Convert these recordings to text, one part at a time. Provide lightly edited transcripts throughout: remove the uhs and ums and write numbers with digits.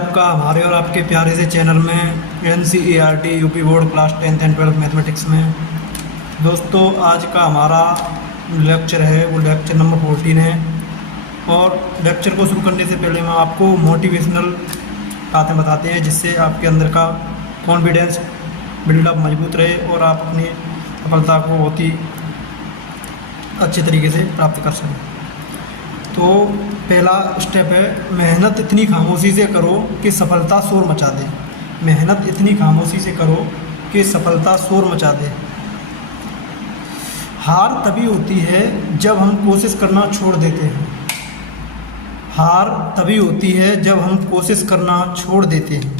आपका हमारे और आपके प्यारे से चैनल में NCERT UP board class 10th and 12th mathematics में। दोस्तों आज का हमारा लेक्चर है वो लेक्चर नंबर 14 है। और लेक्चर को शुरू करने से पहले मैं आपको मोटिवेशनल बातें बताते हैं जिससे आपके अंदर का कॉन्फिडेंस बिल्डअप मजबूत रहे और आप अपनी सफलता को बहुत ही अच्छे तरीके से प्राप्त कर सकें। तो पहला स्टेप है, मेहनत इतनी खामोशी से करो कि सफलता शोर मचा दे। मेहनत इतनी खामोशी से करो कि सफलता शोर मचा दे। हार तभी होती है जब हम कोशिश करना छोड़ देते हैं। हार तभी होती है जब हम कोशिश करना छोड़ देते हैं।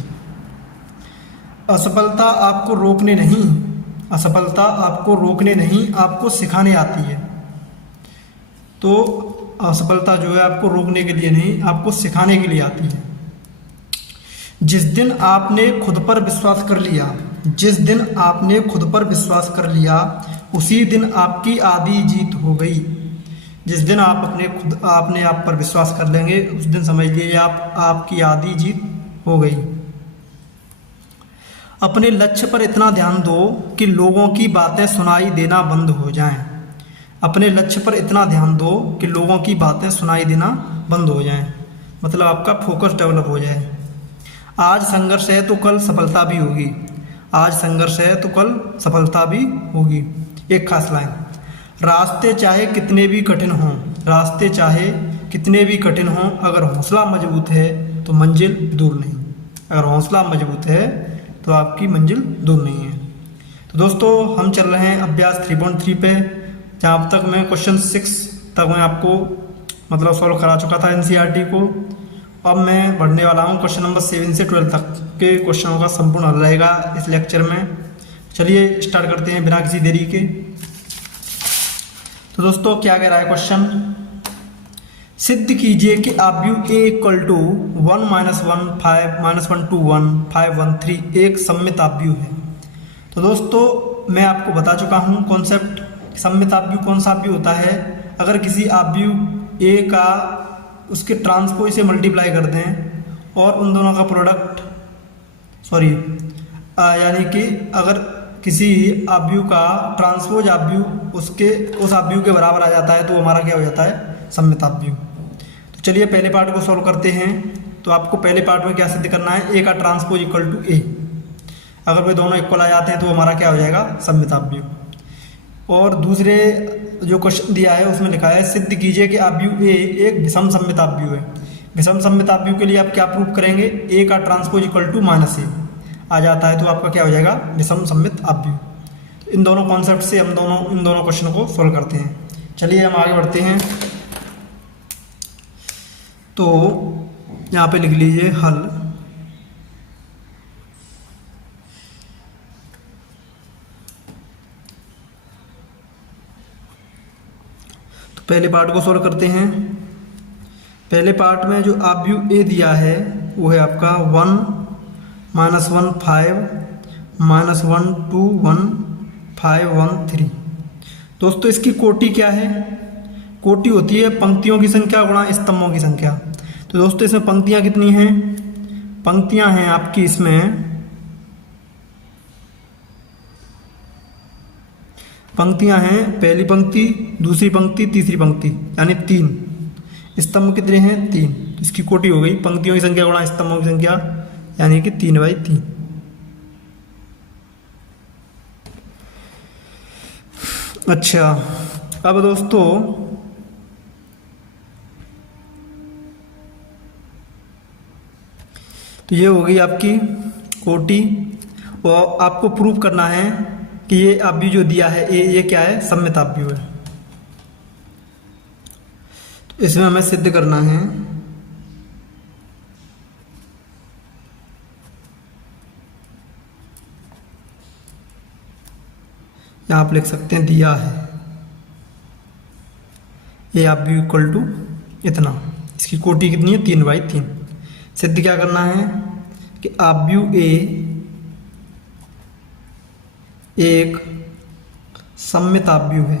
असफलता आपको रोकने नहीं, असफलता आपको रोकने नहीं, आपको सिखाने आती है। तो असफलता जो है आपको रोकने के लिए नहीं, आपको सिखाने के लिए आती है। जिस दिन आपने खुद पर विश्वास कर लिया, जिस दिन आपने खुद पर विश्वास कर लिया, उसी दिन आपकी आधी जीत हो गई। जिस दिन आपने आप पर विश्वास कर लेंगे, उस दिन समझ लीजिए आपकी आधी जीत हो गई। अपने लक्ष्य पर इतना ध्यान दो कि लोगों की बातें सुनाई देना बंद हो जाएं। अपने लक्ष्य पर इतना ध्यान दो कि लोगों की बातें सुनाई देना बंद हो जाएं, मतलब आपका फोकस डेवलप हो जाए। आज संघर्ष है तो कल सफलता भी होगी। आज संघर्ष है तो कल सफलता भी होगी। एक खास लाइन, रास्ते चाहे कितने भी कठिन हों, रास्ते चाहे कितने भी कठिन हों, अगर हौसला मजबूत है तो मंजिल दूर नहीं। अगर हौसला मजबूत है तो आपकी मंजिल दूर नहीं है। तो दोस्तों हम चल रहे हैं अभ्यास 3.3 पे, जहाँ तक मैं क्वेश्चन 6 तक मैं आपको मतलब सॉल्व करा चुका था NCERT को। अब मैं बढ़ने वाला हूँ क्वेश्चन नंबर 7 से 12 तक के क्वेश्चनों का संपूर्ण हल रहेगा इस लेक्चर में। चलिए स्टार्ट करते हैं बिना किसी देरी के। तो दोस्तों क्या कह रहा है क्वेश्चन, सिद्ध कीजिए कि आव्यूह A = 1 - 1 5 - 1 2 1 5 1 3 एक सममित आव्यूह है। तो दोस्तों मैं आपको बता चुका हूँ कॉन्सेप्ट, सममित आव्यूह कौन सा आव्यूह होता है। अगर किसी आव्यूह A का उसके ट्रांसपोज से मल्टीप्लाई कर दें और उन दोनों का प्रोडक्ट यानी कि अगर किसी आव्यूह का ट्रांसपोज आव्यूह उस आव्यूह के बराबर आ जाता है तो हमारा क्या हो जाता है, सममित आव्यूह। तो चलिए पहले पार्ट को सॉल्व करते हैं। तो आपको पहले पार्ट में क्या सिद्ध करना है, A का ट्रांसपोज = A। अगर वे दोनों इक्वल आ जाते हैं तो हमारा क्या हो जाएगा, सममित आव्यूह। और दूसरे जो क्वेश्चन दिया है उसमें लिखा है सिद्ध कीजिए कि आव्यूह A एक विषम सममित आव्यूह है। विषम सममित आव्यूह के लिए आप क्या प्रूव करेंगे, A का ट्रांसपोज = -A आ जाता है तो आपका क्या हो जाएगा, विषम सममित आव्यूह। तो इन दोनों कॉन्सेप्ट से हम इन दोनों क्वेश्चन को सॉल्व करते हैं। चलिए हम आगे बढ़ते हैं। तो यहाँ पे लिख लीजिए हल। तो पहले पार्ट को सॉल्व करते हैं। पहले पार्ट में जो आव्यूह A दिया है वो है आपका 1 - 1 5 - 1 2 1 5 1 3। दोस्तों इसकी कोटि क्या है, कोटि होती है पंक्तियों की संख्या गुणा स्तंभों की संख्या। तो दोस्तों इसमें पंक्तियां कितनी हैं, पंक्तियां हैं आपकी इसमें पंक्तियां हैं पहली पंक्ति, दूसरी पंक्ति, तीसरी पंक्ति, यानी 3। स्तंभ कितने हैं, 3। इसकी कोटि हो गई पंक्तियों की संख्या गुणा स्तंभों की संख्या, यानी कि 3/3। अच्छा अब दोस्तों तो ये हो गई आपकी कोटि। और आपको प्रूव करना है कि ये आव्यूह जो दिया है ये क्या है, सममित आव्यूह है। तो इसमें हमें सिद्ध करना है यहाँ आप लिख सकते हैं दिया है ये आव्यूह = इतना। इसकी कोटि कितनी है, 3/3। सिद्ध क्या करना है कि आव्यूह A एक सममित आव्यूह है।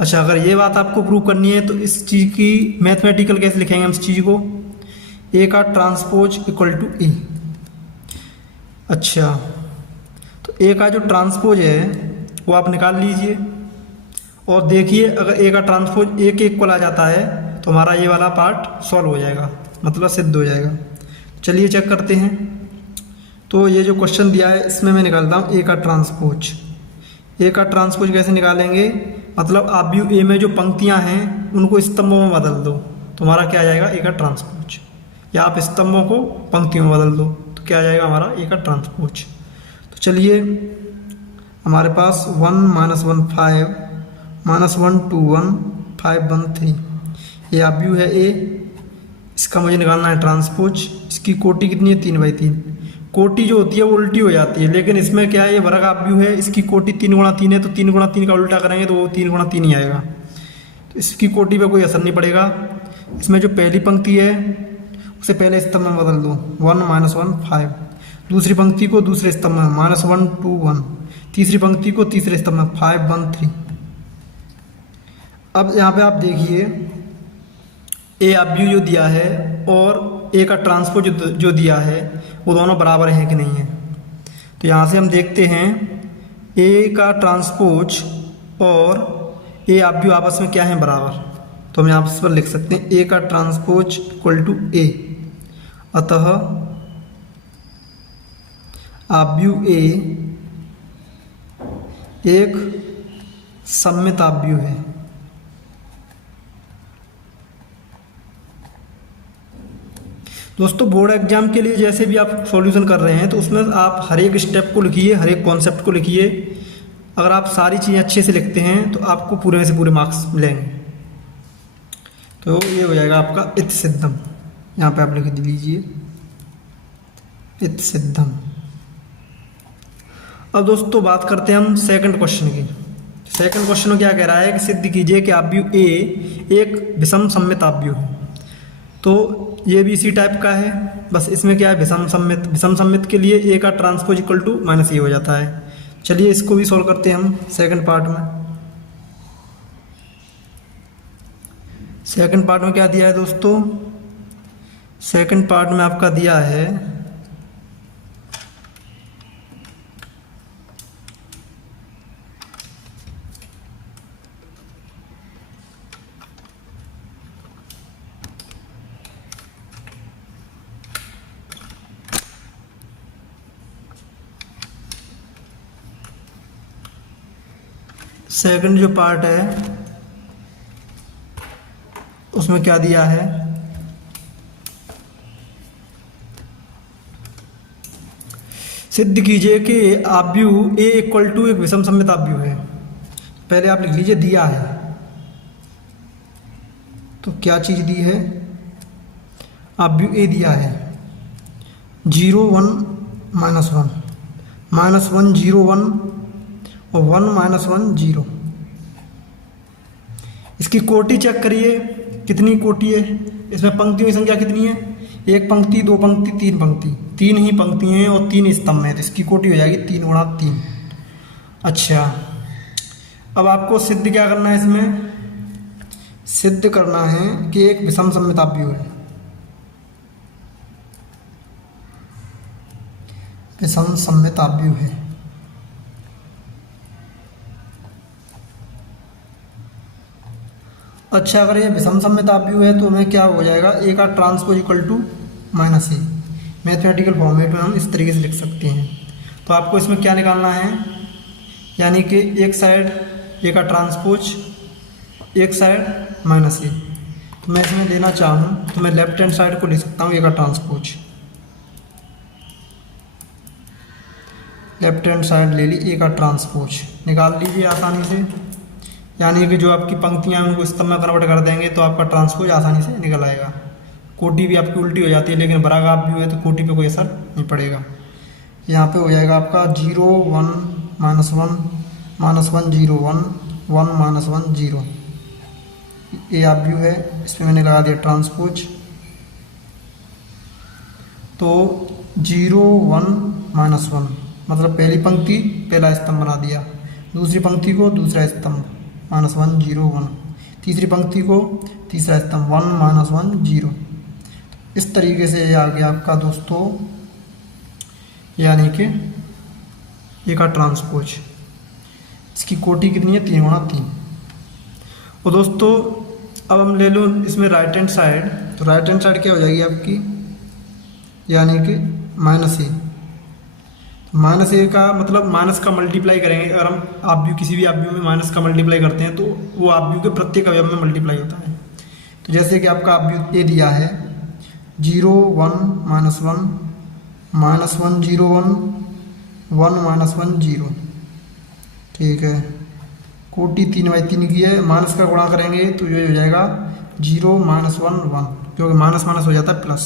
अच्छा, अगर ये बात आपको प्रूव करनी है तो इस चीज़ की मैथमेटिकल कैसे लिखेंगे हम इस चीज़ को, ए का ट्रांसपोज इक्वल टू ए। अच्छा, तो ए का जो ट्रांसपोज है वो आप निकाल लीजिए और देखिए, अगर ए का ट्रांसपोज ए के इक्वल आ जाता है तो हमारा ये वाला पार्ट सॉल्व हो जाएगा, मतलब सिद्ध हो जाएगा। चलिए चेक करते हैं। तो ये जो क्वेश्चन दिया है इसमें मैं निकालता हूँ ए का ट्रांसपोज। ए का ट्रांसपोज कैसे निकालेंगे, मतलब आप व्यू ए में जो पंक्तियाँ हैं उनको स्तंभों में बदल दो तो हमारा क्या आ जाएगा, ए का ट्रांसपोज। या आप स्तंभों को पंक्तियों में बदल दो तो क्या आ जाएगा हमारा ए का ट्रांसपोज। तो चलिए, हमारे पास 1 -1 5 -1 2 1 5 1 3, ये आप व्यू है ए, इसका मुझे निकालना है ट्रांसपोज। इसकी कोटि कितनी है, 3/3। कोटि जो होती है वो उल्टी हो जाती है, लेकिन इसमें क्या है, ये वर्ग आप व्यू है, इसकी कोटि 3 × 3 है, तो 3 × 3 का उल्टा करेंगे तो वो 3 × 3 ही आएगा, तो इसकी कोटि पे कोई असर नहीं पड़ेगा। इसमें जो पहली पंक्ति है उसे पहले स्तंभ में बदल दो, 1 -1 5, दूसरी पंक्ति को दूसरे स्तंभ में -1 2 1, तीसरी पंक्ति को तीसरे स्तंभ में 5 1 3। अब यहाँ पे आप देखिए, ए आप व्यू जो दिया है और ए का ट्रांसपोज जो दिया है वो दोनों बराबर हैं कि नहीं है। तो यहाँ से हम देखते हैं ए का ट्रांसपोज और ए आप व्यू आपस में क्या है, बराबर। तो हम यहाँ पर लिख सकते हैं ए का ट्रांसपोज इक्वल टू ए, अतः आप व्यू ए एक सममित आप व्यू है। दोस्तों, बोर्ड एग्जाम के लिए जैसे भी आप सॉल्यूशन कर रहे हैं तो उसमें आप हर एक स्टेप को लिखिए, हर एक कॉन्सेप्ट को लिखिए। अगर आप सारी चीज़ें अच्छे से लिखते हैं तो आपको पूरे में से पूरे मार्क्स मिलेंगे। तो ये हो जाएगा आपका इत् सिद्धम, यहाँ पे आप लिख दीजिए इत् सिद्धम। अब दोस्तों बात करते हैं हम सेकंड क्वेश्चन की। सेकंड क्वेश्चन में क्या कह रहा है कि सिद्ध कीजिए कि आव्यूह ए एक विषम सममित आव्यूह है। तो ये भी इसी टाइप का है, बस इसमें क्या है, विषम सममित। विषम सममित के लिए ए का ट्रांसपोज इक्वल टू -ए हो जाता है। चलिए इसको भी सॉल्व करते हैं हम सेकंड पार्ट में। सेकंड पार्ट में क्या दिया है दोस्तों, सेकंड पार्ट में आपका दिया है सेकंड जो पार्ट है उसमें क्या दिया है, सिद्ध कीजिए कि आव्यूह ए इक्वल टू एक विषम सममित आव्यूह है। पहले आप लिख लीजिए दिया है, तो क्या चीज दी है, आव्यूह ए दिया है 0 1 -1 -1 0 1 और 1 -1 0। इसकी कोटि चेक करिए कितनी कोटि है, इसमें पंक्तियों की संख्या कितनी है, एक पंक्ति, दो पंक्ति, तीन पंक्ति, तीन ही पंक्ति हैं और तीन स्तंभ हैं, तो इसकी कोटि हो जाएगी 3 × 3। अच्छा, अब आपको सिद्ध क्या करना है, इसमें सिद्ध करना है कि एक विषम सममित आव्यूह है। विषम सममित आव्यूह है। अच्छा, अगर ये विषम सममित आव्यूह है तो हमें क्या हो जाएगा, ए का transpose equal to -A. Mathematical format में हम इस तरीके से लिख सकते हैं। तो आपको इसमें क्या निकालना है, यानी कि एक साइड ए का ट्रांसपोज, एक साइड -ए। तो मैं इसमें देना चाहूँ तो मैं लेफ्ट हैंड साइड को लिख सकता हूँ ए का ट्रांसपोज, लेफ्ट हैंड साइड ले ली, ए का ट्रांसपोज निकाल लीजिए आसानी से। यानी कि जो आपकी पंक्तियां उनको स्तंभ में कन्वर्ट कर देंगे तो आपका ट्रांसपोज आसानी से निकल आएगा। कोटि भी आपकी उल्टी हो जाती है, लेकिन बराबर आप भी हुए तो कोटि पे कोई असर नहीं पड़ेगा। यहाँ पे हो जाएगा आपका 0 1 -1 -1 0 1 1 -1 0। ये आप व्यू है, इसमें मैंने लगा दिया ट्रांसपोज। तो 0 1 -1 मतलब पहली पंक्ति पहला स्तंभ बना दिया, दूसरी पंक्ति को दूसरा स्तंभ, -1 0 1। तीसरी पंक्ति को तीसरा स्तंभ 1 -1 0। इस तरीके से ये आ गया आपका दोस्तों, यानी कि ए का ट्रांसपोज। इसकी कोटि कितनी है? 3 × 3। और दोस्तों अब हम ले लो इसमें राइट हैंड साइड, तो राइट हैंड साइड क्या हो जाएगी आपकी, यानी कि -a। -a का मतलब माइनस का मल्टीप्लाई करेंगे। अगर हम आव्यूह किसी भी आव्यूह में माइनस का मल्टीप्लाई करते हैं तो वो आव्यूह के प्रत्येक अवयव में मल्टीप्लाई होता है। तो जैसे कि आपका आव्यूह ए दिया है 0 1 -1 -1 0 1 1 -1 0, ठीक है। कोटि 3/3 की है, माइनस का गुणा करेंगे तो ये हो जाएगा 0 -1 1, क्योंकि माइनस माइनस हो जाता है प्लस।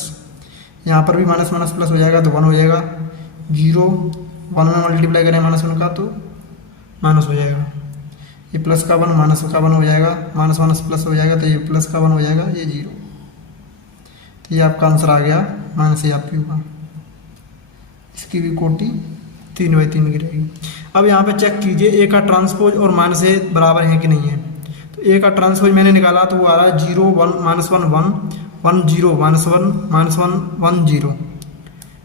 यहाँ पर भी माइनस माइनस प्लस हो जाएगा तो 1 हो जाएगा। 0 1 में मल्टीप्लाई करें -1 का तो माइनस हो जाएगा। ये प्लस का 1 माइनस का 1 हो जाएगा, माइनस माइनस प्लस हो जाएगा तो ये प्लस का 1 हो जाएगा, ये 0। तो ये आपका आंसर आ गया -a आव्यूह का। इसकी भी कोटि 3/3 की रहेगी। अब यहाँ पे चेक कीजिए ए का ट्रांसपोज और -a बराबर है कि नहीं है। तो ए का ट्रांसपोज मैंने निकाला तो वो आ रहा है 0 1 -1 1 1 0 -1 -1 1 0।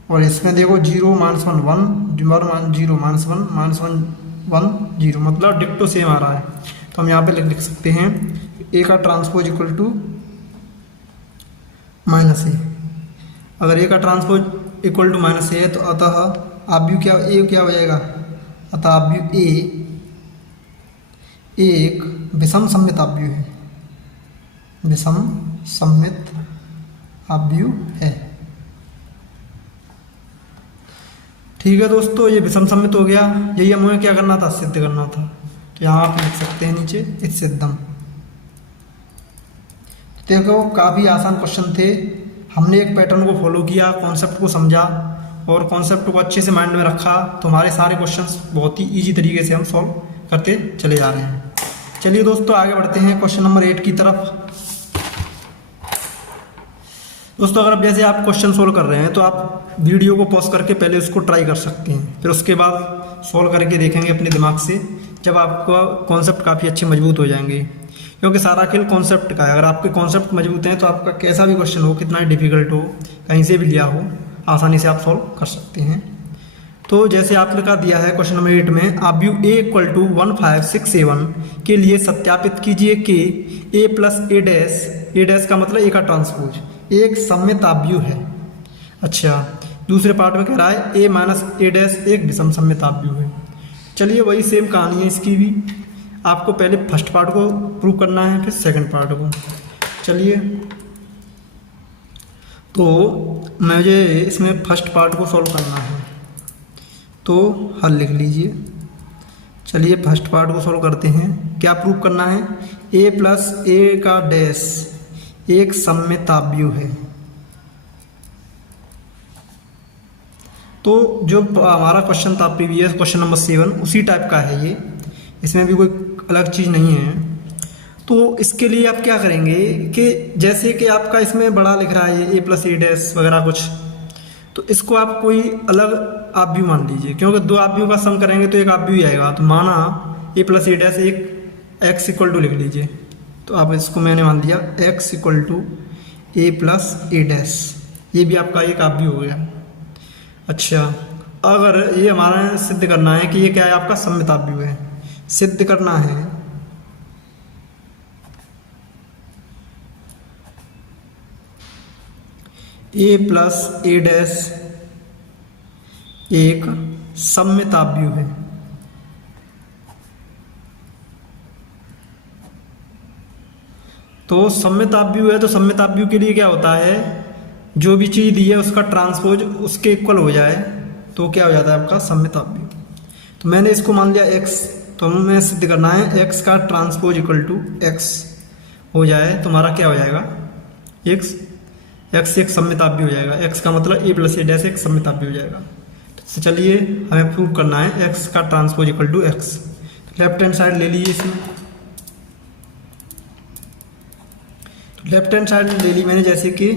और इसमें देखो 0 -1 1 0 -1 -1 1 0, मतलब डिक्टो सेम आ रहा है। तो हम यहाँ पे लिख सकते हैं ए का ट्रांसपोज इक्वल टू -a। अगर ए का ट्रांसपोज इक्वल टू -a है तो अतः आव्यूह क्या ए क्या हो जाएगा, अतः आव्यूह ए एक विषम सममित आव्यूह है, विषम सममित आव्यूह है। ठीक है दोस्तों, ये विषम सममित हो गया। यही हमें क्या करना था, सिद्ध करना था। तो यहाँ आप लिख सकते हैं नीचे इस सिद्धम। देखो काफ़ी आसान क्वेश्चन थे, हमने एक पैटर्न को फॉलो किया, कॉन्सेप्ट को समझा और कॉन्सेप्ट को अच्छे से माइंड में रखा, तो हमारे सारे क्वेश्चंस बहुत ही इजी तरीके से हम सॉल्व करते चले जा रहे हैं। चलिए दोस्तों आगे बढ़ते हैं क्वेश्चन नंबर 8 की तरफ। दोस्तों अगर अब जैसे आप क्वेश्चन सोल्व कर रहे हैं तो आप वीडियो को पॉज करके पहले उसको ट्राई कर सकते हैं, फिर उसके बाद सॉल्व करके देखेंगे अपने दिमाग से, जब आपका कॉन्सेप्ट काफ़ी अच्छे मजबूत हो जाएंगे। क्योंकि सारा खेल कॉन्सेप्ट का है। अगर आपके कॉन्सेप्ट मजबूत हैं तो आपका कैसा भी क्वेश्चन हो, कितना ही डिफिकल्ट हो, कहीं से भी लिया हो, आसानी से आप सॉल्व कर सकते हैं। तो जैसे आपने का दिया है क्वेश्चन नंबर 8 में, आव्यूह ए इक्वल टू 1 5 6 7 के लिए सत्यापित कीजिए कि ए प्लस ए डैश का मतलब ए का ट्रांसपोज एक सममित आव्यूह है। अच्छा, दूसरे पार्ट में कह रहा है ए माइनस ए डैश एक विषम सममित आव्यूह है। चलिए वही सेम कहानी है इसकी भी, आपको पहले फर्स्ट पार्ट को प्रूव करना है फिर सेकंड पार्ट को। चलिए तो मुझे इसमें फर्स्ट पार्ट को सॉल्व करना है, तो हल लिख लीजिए। चलिए फर्स्ट पार्ट को सॉल्व करते हैं। क्या प्रूव करना है, ए प्लस ए का डैश एक सममित आव्यूह है। तो जो हमारा क्वेश्चन था प्रीवियस क्वेश्चन नंबर 7 उसी टाइप का है ये, इसमें भी कोई अलग चीज़ नहीं है। तो इसके लिए आप क्या करेंगे कि जैसे कि आपका इसमें बड़ा लिख रहा है ए प्लस ए डैश वगैरह कुछ, तो इसको आप कोई अलग आव्यूह मान लीजिए, क्योंकि दो आव्यूह का सम करेंगे तो एक आव्यूह ही आएगा। तो माना ए प्लस ए डैश एक एक्स इक्वल टू लिख लीजिए, तो आप इसको मैंने मान दिया X equal to A plus A dash, ये भी आपका एक आव्यूह हो गया। अच्छा, अगर ये हमारा सिद्ध करना है कि ये क्या है, आपका सममित आव्यूह है, सिद्ध करना है ए प्लस ए डैश एक सममित आव्यूह है। तो सममित आव्यूह है, तो सममित आव्यूह के लिए क्या होता है, जो भी चीज़ दी है उसका ट्रांसपोज उसके इक्वल हो जाए तो क्या हो जाता है आपका सममित आव्यूह। तो मैंने इसको मान लिया x, तो हमें सिद्ध करना है x का ट्रांसपोज इक्वल टू x हो जाए, तो हमारा क्या हो जाएगा x एक सममित आव्यूह हो जाएगा। x का मतलब a प्लस ए डैश एक सममित आव्यूह हो जाएगा। तो चलिए हमें प्रूव करना है x का transpose equal to x। Left hand side ले लीजिए इसमें, तो लेफ्ट हैंड साइड ले ली मैंने, जैसे कि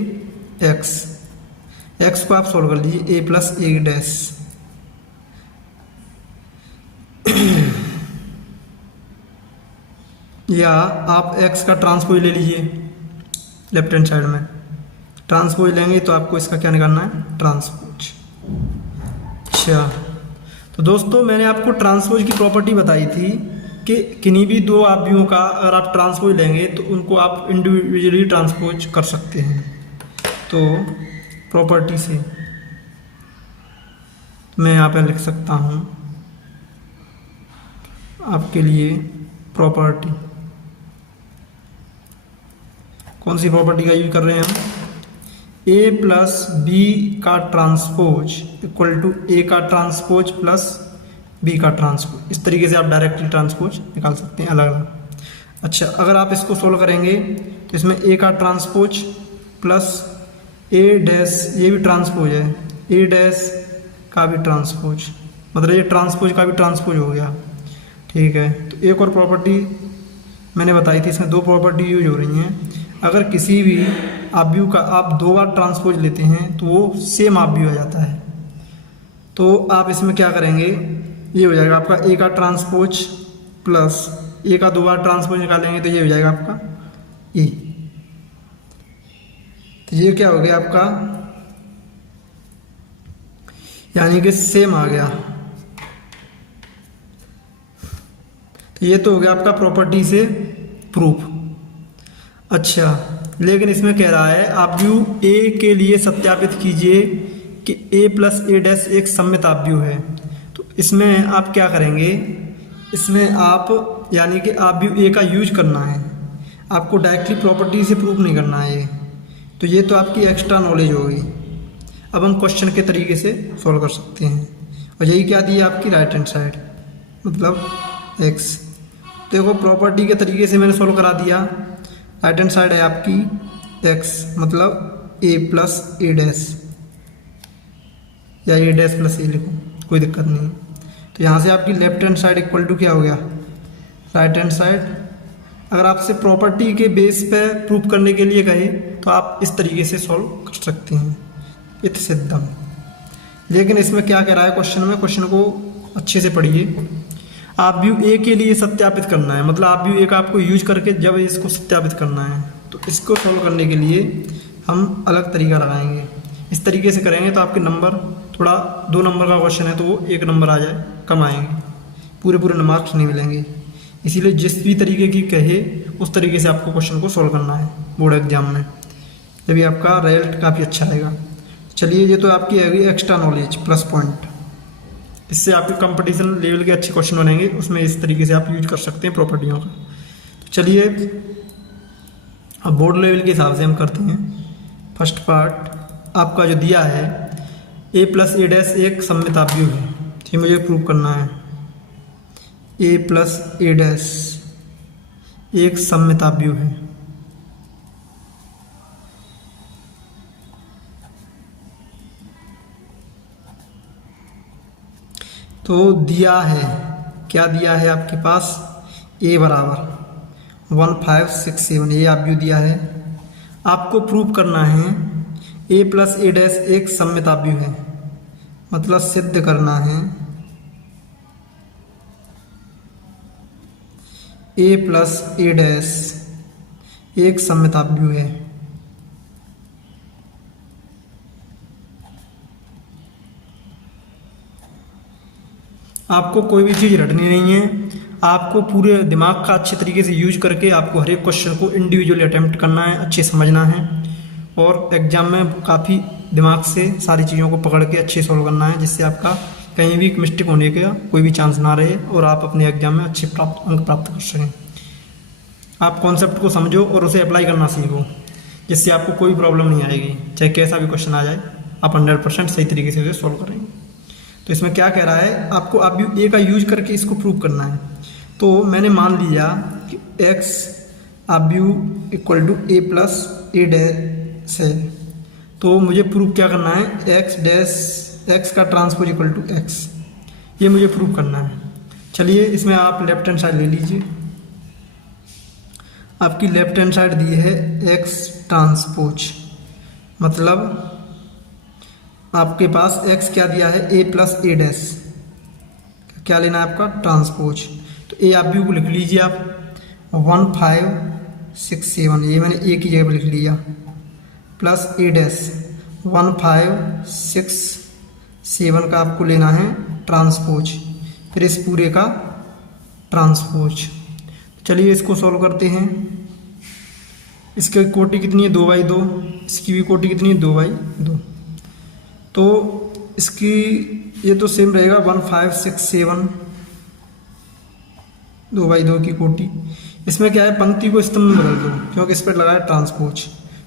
x को आप सॉल्व कर लीजिए a प्लस ए डैश, या आप x का ट्रांसपोज ले लीजिए, लेफ्ट हैंड साइड में ट्रांसपोज लेंगे तो आपको इसका क्या निकालना है, ट्रांसपोज। अच्छा, तो दोस्तों मैंने आपको ट्रांसपोज की प्रॉपर्टी बताई थी कि किन्हीं भी दो आव्यूहों का अगर आप ट्रांसपोज लेंगे तो उनको आप इंडिविजुअली ट्रांसपोज कर सकते हैं। तो प्रॉपर्टी से मैं यहाँ पे लिख सकता हूँ आपके लिए प्रॉपर्टी। कौन सी प्रॉपर्टी का यूज कर रहे हैं हम, ए प्लस बी का ट्रांसपोज इक्वल टू ए का ट्रांसपोज प्लस बी का ट्रांसपोज। इस तरीके से आप डायरेक्टली ट्रांसपोज निकाल सकते हैं अलग अलग। अच्छा, अगर आप इसको सोल्व करेंगे तो इसमें ए का ट्रांसपोज प्लस ए डैश, ये भी ट्रांसपोज है, ए डैश का भी ट्रांसपोज, मतलब ये ट्रांसपोज का भी ट्रांसपोज हो गया। ठीक है, तो एक और प्रॉपर्टी मैंने बताई थी, इसमें दो प्रॉपर्टी यूज हो रही हैं। अगर किसी भी आव्यूह का आप दो बार ट्रांसपोज लेते हैं तो वो सेम आव्यूह आ जाता है। तो आप इसमें क्या करेंगे, ये हो जाएगा आपका ए का ट्रांसपोज प्लस ए का दो बार ट्रांसपोज निकालेंगे तो ये हो जाएगा आपका ए। तो ये क्या हो गया आपका, यानी कि सेम आ गया। तो ये तो हो गया आपका प्रॉपर्टी से प्रूफ। अच्छा, लेकिन इसमें कह रहा है आव्यूह ए के लिए सत्यापित कीजिए कि ए प्लस ए डैश एक सममित आव्यूह है। तो इसमें आप क्या करेंगे, इसमें आप यानी कि आव्यूह ए का यूज करना है, आपको डायरेक्टली प्रॉपर्टी से प्रूफ नहीं करना है ये। तो ये तो आपकी एक्स्ट्रा नॉलेज हो गई। अब हम क्वेश्चन के तरीके से सॉल्व कर सकते हैं। और यही क्या दी है आपकी राइट हैंड साइड, मतलब एक्स। देखो प्रॉपर्टी के तरीके से मैंने सॉल्व करा दिया। राइट हैंड साइड है आपकी एक्स, मतलब ए प्लस ए डैश या ए डैश प्लस ए लिखो, कोई दिक्कत नहीं। तो यहाँ से आपकी left hand side equal to क्या हो गया, राइट हैंड साइड। अगर आपसे प्रॉपर्टी के बेस पे प्रूफ करने के लिए कहे तो आप इस तरीके से सॉल्व कर सकते हैं इत सिद्धम। लेकिन इसमें क्या कह रहा है क्वेश्चन में, क्वेश्चन को अच्छे से पढ़िए। आव्यूह ए के लिए सत्यापित करना है, मतलब आव्यूह ए का आपको यूज करके जब इसको सत्यापित करना है तो इसको सॉल्व करने के लिए हम अलग तरीका लगाएंगे। इस तरीके से करेंगे तो आपके नंबर थोड़ा, 2 नंबर का क्वेश्चन है तो वो 1 नंबर आ जाए, कम आएंगे, पूरे मार्क्स नहीं मिलेंगे। इसीलिए जिस भी तरीके की कहे उस तरीके से आपको क्वेश्चन को सॉल्व करना है बोर्ड एग्जाम में, तभी आपका रिजल्ट काफ़ी अच्छा आएगा। चलिए, ये तो आपकी है एक्स्ट्रा नॉलेज प्लस पॉइंट। इससे आपके कंपटीशन लेवल के अच्छे क्वेश्चन बनेंगे, उसमें इस तरीके से आप यूज कर सकते हैं प्रॉपर्टियों का। तो चलिए अब बोर्ड लेवल के हिसाब से हम करते हैं। फर्स्ट पार्ट आपका जो दिया है ए प्लस ए डैश एक सममित आव्यूह है, ये मुझे प्रूव करना है। ए प्लस ए डैश एक सममित आव्यूह है। तो दिया है, क्या दिया है आपके पास, ए बराबर 1567, ये आव्यूह दिया है। आपको प्रूव करना है ए प्लस ए डैश एक सममित आव्यूह है, मतलब सिद्ध करना है ए प्लस ए डैश एक सममित आव्यूह है। आपको कोई भी चीज़ रटनी नहीं है, आपको पूरे दिमाग का अच्छे तरीके से यूज करके आपको हर एक क्वेश्चन को इंडिविजुअली अटेम्प्ट करना है, अच्छे समझना है और एग्जाम में काफ़ी दिमाग से सारी चीज़ों को पकड़ के अच्छे सॉल्व करना है, जिससे आपका कहीं भी मिस्टेक होने का कोई भी चांस ना रहे और आप अपने एग्जाम में अच्छे अंक प्राप्त कर सकें। आप कॉन्सेप्ट को समझो और उसे अप्लाई करना सीखो, जिससे आपको कोई प्रॉब्लम नहीं आएगी, चाहे कैसा भी क्वेश्चन आ जाए आप 100% सही तरीके से उसे सॉल्व करेंगे। तो इसमें क्या कह रहा है, आपको आव्यूह ए का यूज करके इसको प्रूव करना है। तो मैंने मान लिया कि एक्स आव्यूह equal to A plus A dash है, तो मुझे प्रूव क्या करना है, एक्स डैश एक्स का ट्रांसपोज इक्वल टू एक्स, ये मुझे प्रूव करना है। चलिए इसमें आप लेफ्ट हैंड साइड ले लीजिए। आपकी लेफ्ट हैंड साइड दी है एक्स ट्रांसपोज, मतलब आपके पास x क्या दिया है, a प्लस ए डैश, क्या लेना है आपका, ट्रांसपोज। तो ए आव्यूह को लिख लीजिए आप, 1567, ये मैंने ए की जगह पर लिख लिया, प्लस ए डैश 1567 का आपको लेना है ट्रांसपोज, फिर इस पूरे का ट्रांसपोज। चलिए इसको सॉल्व करते हैं। इसकी कोटि कितनी है 2/2, इसकी भी कोटि कितनी है 2/2, तो इसकी ये तो सेम रहेगा 1567 2/2 की कोटि। इसमें क्या है पंक्ति को स्तंभ में बदल दो क्योंकि इस पर लगा है ट्रांसपोज,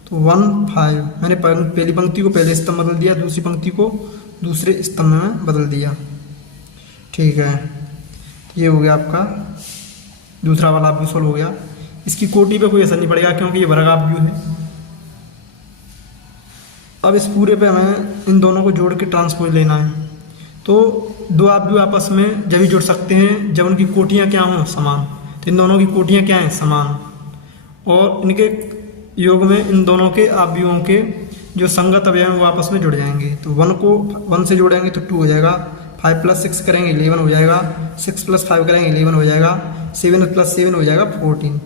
तो 15 मैंने पहली पंक्ति को पहले स्तंभ बदल दिया, दूसरी पंक्ति को दूसरे स्तंभ में बदल दिया। ठीक है, ये हो गया आपका दूसरा वाला भी सॉल्व हो गया। इसकी कोटि पे कोई असर नहीं पड़ेगा क्योंकि ये वर्ग आव्यूह है। अब इस पूरे पे हमें इन दोनों को जोड़ के ट्रांसपोज लेना है। तो दो आव्यूह आपस में जब ही जुड़ सकते हैं जब उनकी कोटियाँ क्या हों समान, तो इन दोनों की कोटियाँ क्या हैं समान, और इनके योग में इन दोनों के आव्यूहों के जो संगत अवयव हैं वो आपस में जुड़ जाएंगे। तो 1 को 1 से जोड़ेंगे तो 2 हो जाएगा, 5 + 6 करेंगे 11 हो जाएगा, 6 + 5 करेंगे 11 हो जाएगा, 7 + 7 हो जाएगा 14।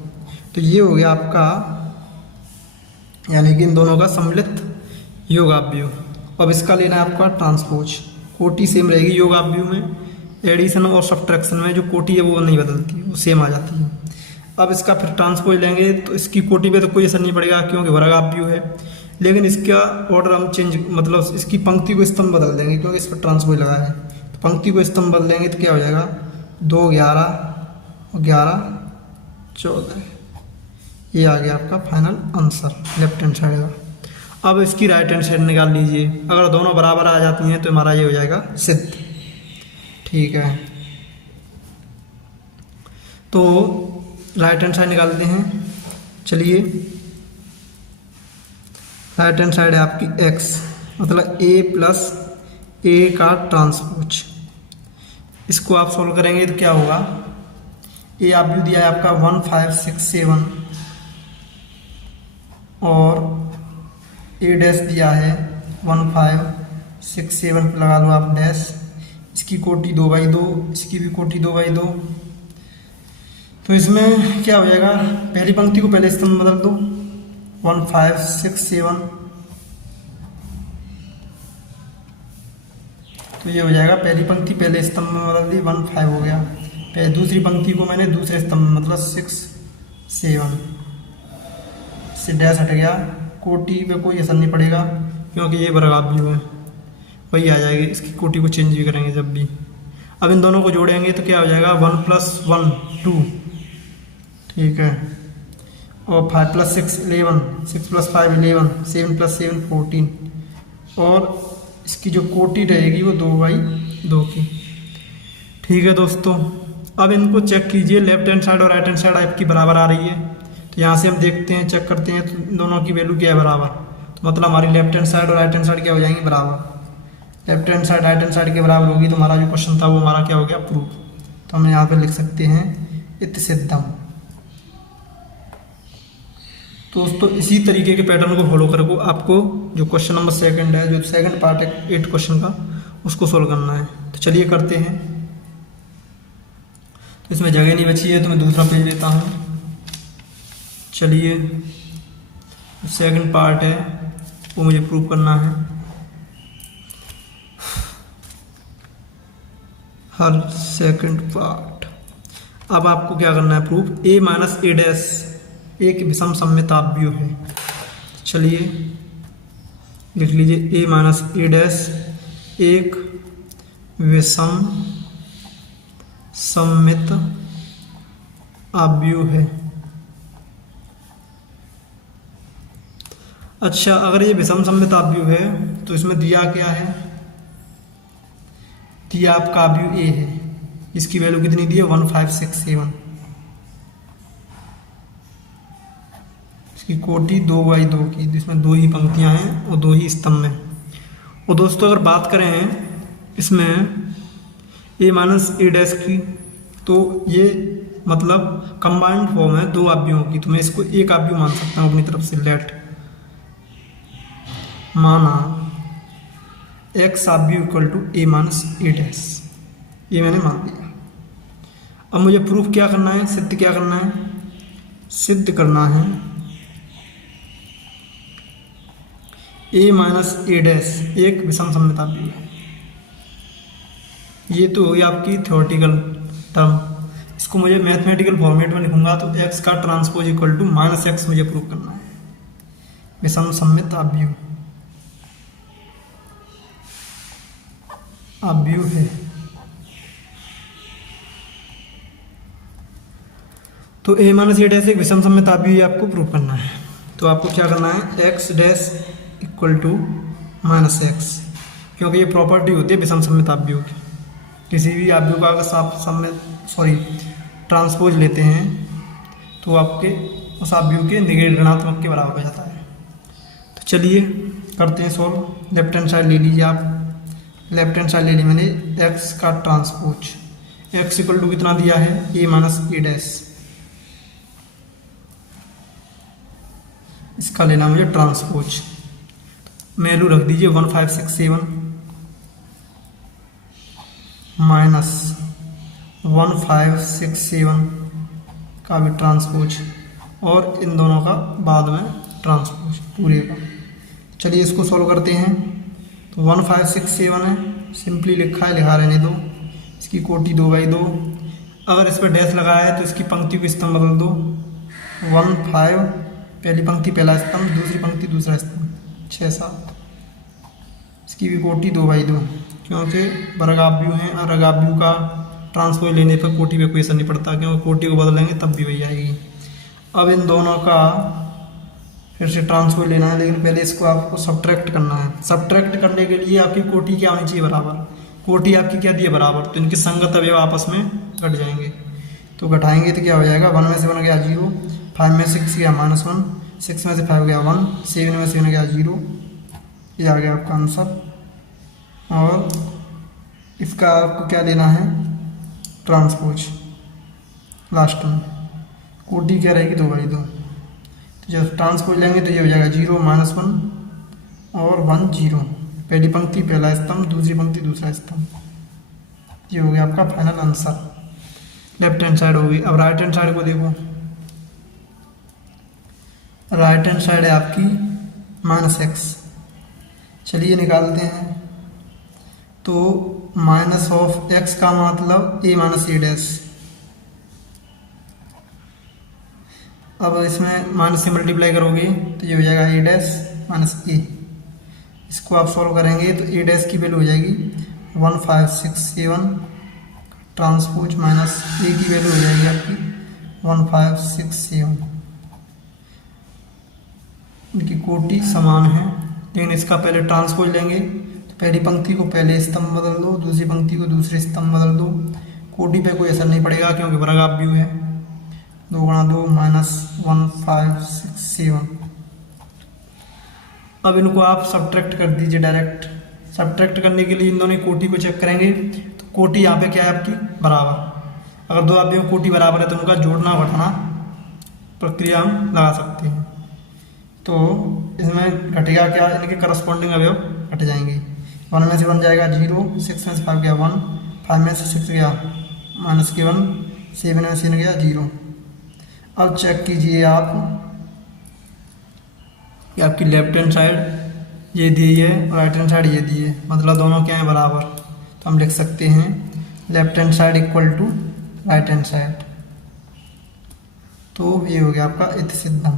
तो ये हो गया आपका यानी कि इन दोनों का सम्मिलित योगाव्यूह। अब इसका लेना है आपका ट्रांसपोज। कोटि सेम रहेगी योगाव्यूह में, एडिशन और सब्ट्रैक्शन में जो कोटि है वो नहीं बदलती, वो सेम आ जाती है। अब इसका फिर ट्रांसपोज लेंगे तो इसकी कोटि पे तो कोई असर नहीं पड़ेगा क्योंकि वर्गाव्यूह है, लेकिन इसका ऑर्डर हम चेंज मतलब इसकी पंक्ति को स्तंभ बदल देंगे क्योंकि इस पर ट्रांसपोज लगा है। तो पंक्ति को स्तंभ बदलेंगे तो क्या हो जाएगा 2 11 और 11 14, ये आ गया आपका final answer left hand side का। अब इसकी राइट हैंड साइड निकाल लीजिए, अगर दोनों बराबर आ जाती हैं तो हमारा ये हो जाएगा सिद्ध। ठीक है, तो राइट हैंड साइड निकालते हैं। चलिए राइट हैंड साइड है आपकी x, मतलब a + a का ट्रांसपोज। इसको आप सॉल्व करेंगे तो क्या होगा, a आव्यूह दिया है आपका 1567 और a डैश दिया है 1567 पर लगा लो आप डैश, इसकी कोटि 2/2, इसकी भी कोटि 2/2। तो इसमें क्या हो जाएगा, पहली पंक्ति को पहले स्तंभ में बदल दो 1567, तो ये हो जाएगा पहली पंक्ति पहले स्तंभ में बदल दी 15 हो गया, पहले दूसरी पंक्ति को मैंने दूसरे स्तंभ में मतलब 6 7 से डैश हट गया, कोटि पे कोई असर नहीं पड़ेगा क्योंकि ये वर्गाव्यूह है, वही आ जाएगी। इसकी कोटि को चेंज भी करेंगे जब भी। अब इन दोनों को जोड़ेंगे तो क्या हो जाएगा 1 + 1 2, ठीक है, और 5 + 6 11, 6 + 5 11, 7 + 7 14, और इसकी जो कोटि रहेगी वो 2/2 की। ठीक है दोस्तों, अब इनको चेक कीजिए, लेफ्ट हैंड साइड और राइट हैंड साइड आपकी बराबर आ रही है। तो यहाँ से हम देखते हैं चेक करते हैं तो दोनों की वैल्यू क्या है बराबर, तो मतलब हमारी लेफ्ट हैंड साइड और राइट हैंड साइड क्या हो जाएंगी बराबर। Left hand side right hand side के बराबर होगी तो हमारा जो क्वेश्चन था वो हमारा क्या हो गया प्रूफ। तो हम यहाँ पर लिख सकते हैं इति सिद्धम। तो दोस्तों इसी तरीके के पैटर्न को फॉलो करके आपको जो क्वेश्चन नंबर 2 है, जो सेकंड पार्ट है 8 क्वेश्चन का, उसको सोल्व करना है। तो चलिए करते हैं। तो इसमें जगह नहीं बची है तो मैं दूसरा पेज लेता हूँ। चलिए सेकंड पार्ट है वो मुझे प्रूव करना है। हर सेकंड पार्ट अब आपको क्या करना है प्रूफ, a - a डैश एक विषम सममित आव्यूह है। चलिए लिख लीजिए a - a डैश एक विषम सममित आव्यूह है। अच्छा, अगर ये विषम सममित आव्यूह है तो इसमें दिया क्या है, दिया आपका आव्यूह a है, इसकी वैल्यू कितनी दी है 1567, इसकी कोटि 2/2 की, जिसमें 2 ही पंक्तियां हैं और 2 ही स्तंभ हैं। और दोस्तों अगर बात करें इसमें a - a डैश की, तो ये मतलब कंबाइंड फॉर्म है 2 आव्यूहों की, तो मैं इसको एक आव्यूह मान सकता हूँ अपनी तरफ से। लेट माना x आव्यूह = a - a डैश, ये मैंने मान दिया। अब मुझे प्रूफ क्या करना है, सिद्ध क्या करना है, सिद्ध करना है ए माइनस ए डैश एक विषम सममितापीय है। ये तो हुई आपकी थ्योरेटिकल टर्म। इसको मुझे मैथमेटिकल फॉर्मेट में लिखूंगा तो x का transpose equal to minus X मुझे प्रूव करना है। विषम सममितापीय आव्यूह है। तो ए माइनस ए डैश एक विषम सममितापीय आपको प्रूव करना है। तो आपको क्या करना है, X dash equal to minus X, क्योंकि ये प्रॉपर्टी होती है विषम सममितापीयों की। किसी भी आव्यूह का अगर आप ट्रांसपोज लेते हैं तो आपके उस आव्यूह के ऋणात्मक के बराबर हो जाता है। तो चलिए करते हैं सॉल्व। लेफ्ट हैंड साइड ले लीजिए आप। लेफ्ट हैंड साइड ले ली मैंने एक्स का ट्रांसपोज। एक्स इक्वल टू कितना दिया है, ए माइनस ए डैश। इसका लेना मुझे ट्रांसपोज। वैल्यू रख दीजिए 1567 माइनस 1567 का भी ट्रांसपोज और इन दोनों का बाद में ट्रांसपोज पूरे का। चलिए इसको सॉल्व करते हैं। तो 1567 है, सिंपली लिखा रहने दो। इसकी कोटि 2/2। अगर इस पर डैश लगाया है तो इसकी पंक्ति को स्तंभ बदल दो। 15 पहली पंक्ति पहला स्तंभ, दूसरी पंक्ति दूसरा स्तंभ, 6 7। इसकी भी कोटि 2/2, क्योंकि वर्गाव्यूह है और वर्गाव्यूह का ट्रांसपोज लेने पर कोटि पे कोई असर नहीं पड़ता, क्योंकि कोटि को बदलेंगे तब भी वही आएगी। अब इन दोनों का फिर से ट्रांसपोज लेना है, लेकिन पहले इसको आपको सब्ट्रैक्ट करना है। सब्ट्रैक्ट करने के लिए आपकी कोटि क्या होनी चाहिए, बराबर। कोटि आपकी क्या दी है, बराबर। तो इनके संगत अवयव आपस में घट जाएंगे। तो घटाएंगे तो क्या हो जाएगा, 1 में से 1 गया 0, 5 में 6 गया -1, 6 में से 5 गया 1, 7 में से 1 गया 0। ये आ गया आपका आंसर। और इसका आपको क्या लेना है, ट्रांसपोज। लास्ट में कोटि क्या रहेगी, 2/2। तो जब ट्रांसपोज लेंगे तो ये हो जाएगा 0 -1 और 1 0। पहली पंक्ति पहला स्तंभ, दूसरी पंक्ति दूसरा स्तंभ। ये हो गया आपका final answer. Left hand side होगी। अब राइट हैंड साइड को देखो। राइट हैंड साइड है आपकी -x। चलिए निकालते हैं। तो -(x) का मतलब a माइनस ए डैश। अब इसमें माइनस से मल्टीप्लाई करोगे तो ये हो जाएगा ए डैश माइनस ए। इसको आप सॉल्व करेंगे तो ए डैश की वैल्यू हो जाएगी 1567 ट्रांसपोज माइनस ए की वैल्यू हो जाएगी आपकी 1567। इनकी कोटि समान है, लेकिन इसका पहले ट्रांसपोज लेंगे तो पहली पंक्ति को पहले स्तंभ बदल दो, दूसरी पंक्ति को दूसरे स्तंभ बदल दो। कोटि पे कोई असर नहीं पड़ेगा क्योंकि वर्गाव्यूह है। 2 × 2 -1567। अब इनको आप सब्ट्रैक्ट कर दीजिए डायरेक्ट। सब्ट्रैक्ट करने के लिए इन दोनों कोटि को चेक करेंगे तो कोटि यहाँ पे क्या है आपकी, बराबर। अगर दो अवयव कोटि बराबर है तो उनका जोड़ना घटाना प्रक्रिया हम लगा सकते हैं। तो इसमें घटेगा क्या, इनके करस्पॉन्डिंग अवयव घट जाएंगे। 1 में से 1 जाएगा 0, 6 में से 5 गया 1, 5 में से 6 गया -1, 7 में से 1 गया 0। अब चेक कीजिए आप कि आपकी लेफ्ट हैंड साइड ये दी है, राइट हैंड साइड ये दी है, मतलब दोनों क्या है, बराबर। तो हम लिख सकते हैं left hand side equal to right hand side. तो ये हो गया आपका इति सिद्धम।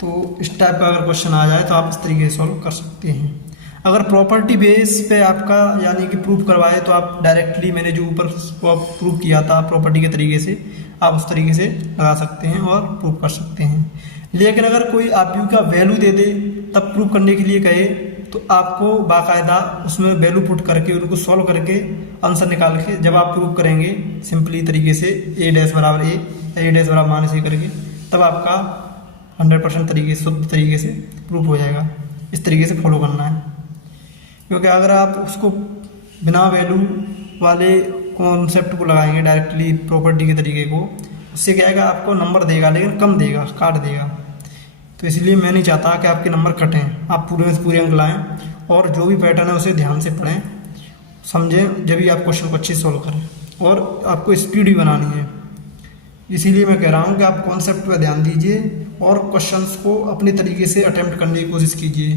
तो इस टाइप का अगर क्वेश्चन आ जाए तो आप इस तरीके से सॉल्व कर सकते हैं। अगर प्रॉपर्टी बेस पे आपका यानी कि प्रूफ करवाए तो आप डायरेक्टली मैंने जो ऊपर प्रूफ किया था प्रॉपर्टी के तरीके से, आप उस तरीके से लगा सकते हैं और प्रूफ कर सकते हैं। लेकिन अगर कोई आव्यूह का वैल्यू दे दे तब प्रूफ करने के लिए कहे तो आपको बाकायदा उसमें वैल्यू पुट करके उनको सॉल्व करके आंसर निकाल के जब आप प्रूफ करेंगे सिंपली तरीके से ए डैश बराबर ए या ए डैश बराबर -ए करके, तब आपका 100% तरीके से, शुद्ध तरीके से प्रूफ हो जाएगा। इस तरीके से फॉलो करना है, क्योंकि अगर आप उसको बिना वैल्यू वाले कॉन्सेप्ट को लगाएंगे डायरेक्टली प्रॉपर्टी के तरीके को, उससे क्या आएगा, आपको नंबर देगा लेकिन कम देगा, काट देगा। तो इसलिए मैं नहीं चाहता कि आपके नंबर कटें। आप पूरे से पूरे अंक लाएँ और जो भी पैटर्न है उसे ध्यान से पढ़ें, समझें, जब भी आप क्वेश्चन को अच्छे से सॉल्व करें। और आपको स्पीड भी बनानी है, इसीलिए मैं कह रहा हूँ कि आप कॉन्सेप्ट पर ध्यान दीजिए और क्वेश्चंस को अपने तरीके से अटेम्प्ट करने की कोशिश कीजिए,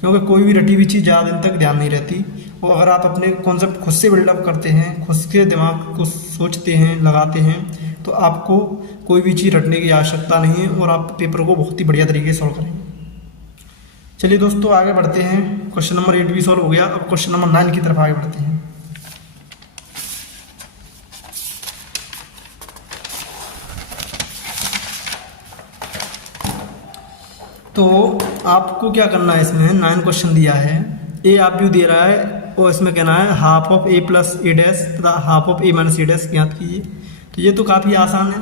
क्योंकि कोई भी रटी हुई चीज़ ज़्यादा दिन तक ध्यान नहीं रहती। और अगर आप अपने कॉन्सेप्ट खुद से बिल्डअप करते हैं, खुद के दिमाग को सोचते हैं, लगाते हैं, तो आपको कोई भी चीज़ रटने की आवश्यकता नहीं है और आप पेपर को बहुत ही बढ़िया तरीके से सॉल्व करेंगे। चलिए दोस्तों आगे बढ़ते हैं। क्वेश्चन नंबर 8 भी सॉल्व हो गया। अब क्वेश्चन नंबर 9 की तरफ आगे बढ़ते हैं। तो आपको क्या करना है, इसमें 9 क्वेश्चन दिया है। ए आप भी दे रहा है और इसमें कहना है half of A plus A dash तथा half of A minus A dash ज्ञात कीजिए। तो ये तो काफ़ी आसान है,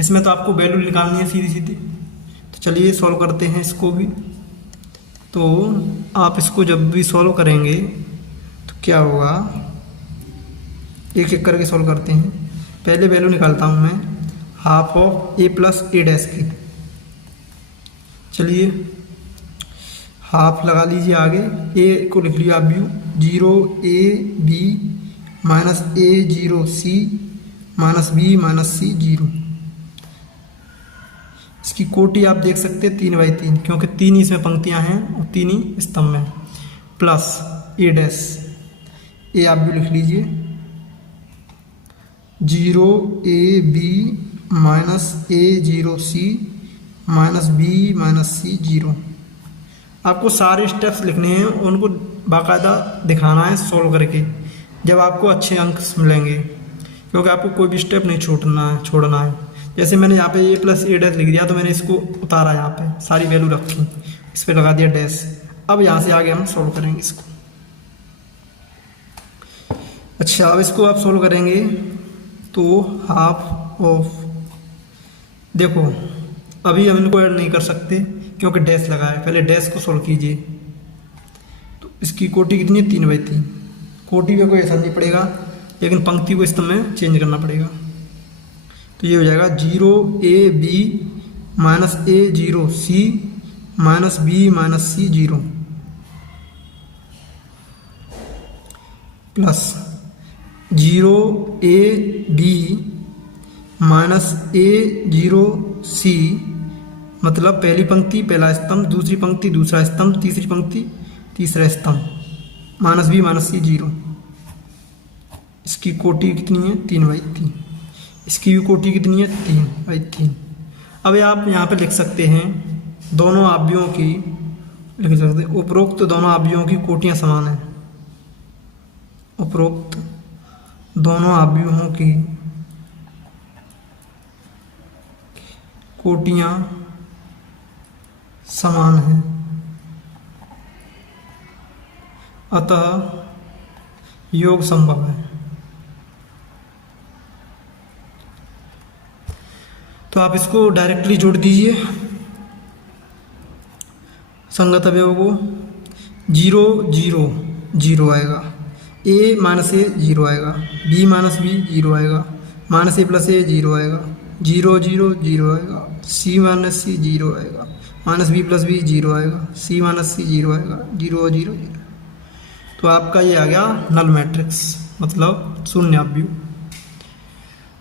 इसमें तो आपको वैल्यू निकालनी है सीधी सीधी। तो चलिए सॉल्व करते हैं इसको भी। तो आप इसको जब भी सॉल्व करेंगे तो क्या होगा, एक एक करके सॉल्व करते हैं। पहले वैल्यू निकालता हूँ मैं half of A plus A dash की। चलिए हाफ लगा लीजिए आगे, ए को लिख लिया आप भी 0 A B minus A 0 C minus B minus C 0। इसकी कोटि आप देख सकते हैं 3/3, क्योंकि 3 ही इसमें पंक्तियां हैं और 3 ही स्तंभ में, प्लस ए डैश। ए आप भी लिख लीजिए 0 A B minus A 0 C minus B minus C 0। आपको सारे स्टेप्स लिखने हैं, उनको बाकायदा दिखाना है सॉल्व करके, जब आपको अच्छे अंक मिलेंगे, क्योंकि आपको कोई भी स्टेप नहीं छोड़ना है। जैसे मैंने यहाँ पे ए प्लस ए डैश लिख दिया, तो मैंने इसको उतारा, यहाँ पे सारी वैल्यू रखी, इस पर लगा दिया डैश। अब यहाँ से आगे हम सॉल्व करेंगे इसको। अच्छा, अब इसको आप सॉल्व करेंगे तो हाफ ऑफ, देखो अभी हम इनको ऐड नहीं कर सकते क्योंकि डैश लगा है, पहले डैश को सॉल्व कीजिए। तो इसकी कोटि कितनी है 3/3। कोटि में कोई असर नहीं पड़ेगा, लेकिन पंक्ति को इस तरह में चेंज करना पड़ेगा। तो ये हो जाएगा 0 A B minus A 0 C minus B minus C 0 plus 0 A B minus A 0 C, मतलब पहली पंक्ति पहला स्तंभ, दूसरी पंक्ति दूसरा स्तंभ, तीसरी पंक्ति तीसरा स्तंभ, माइनस बी माइनस सी 0। इसकी कोटि कितनी है 3/3। इसकी भी कोटि कितनी है 3/3। अब आप यहाँ पे लिख सकते हैं दोनों आव्यूहों की, लिख सकते हैं उपरोक्त दोनों आव्यूहों की कोटियाँ समान हैं। उपरोक्त दोनों आव्यूहों की कोटियाँ समान हैं, अतः योग संभव है। तो आप इसको डायरेक्टली जोड़ दीजिए संगत अवयवों को। 0 0 0 आएगा, ए माइनस ए 0 आएगा, बी माइनस बी 0 आएगा, माइनस ए प्लस ए 0 आएगा, 0 0 0 आएगा, सी माइनस सी 0 आएगा, माइनस बी प्लस बी 0 आएगा, सी माइनस सी 0 आएगा, 0 0 0। तो आपका ये आ गया नल मैट्रिक्स, मतलब शून्याव्यूह।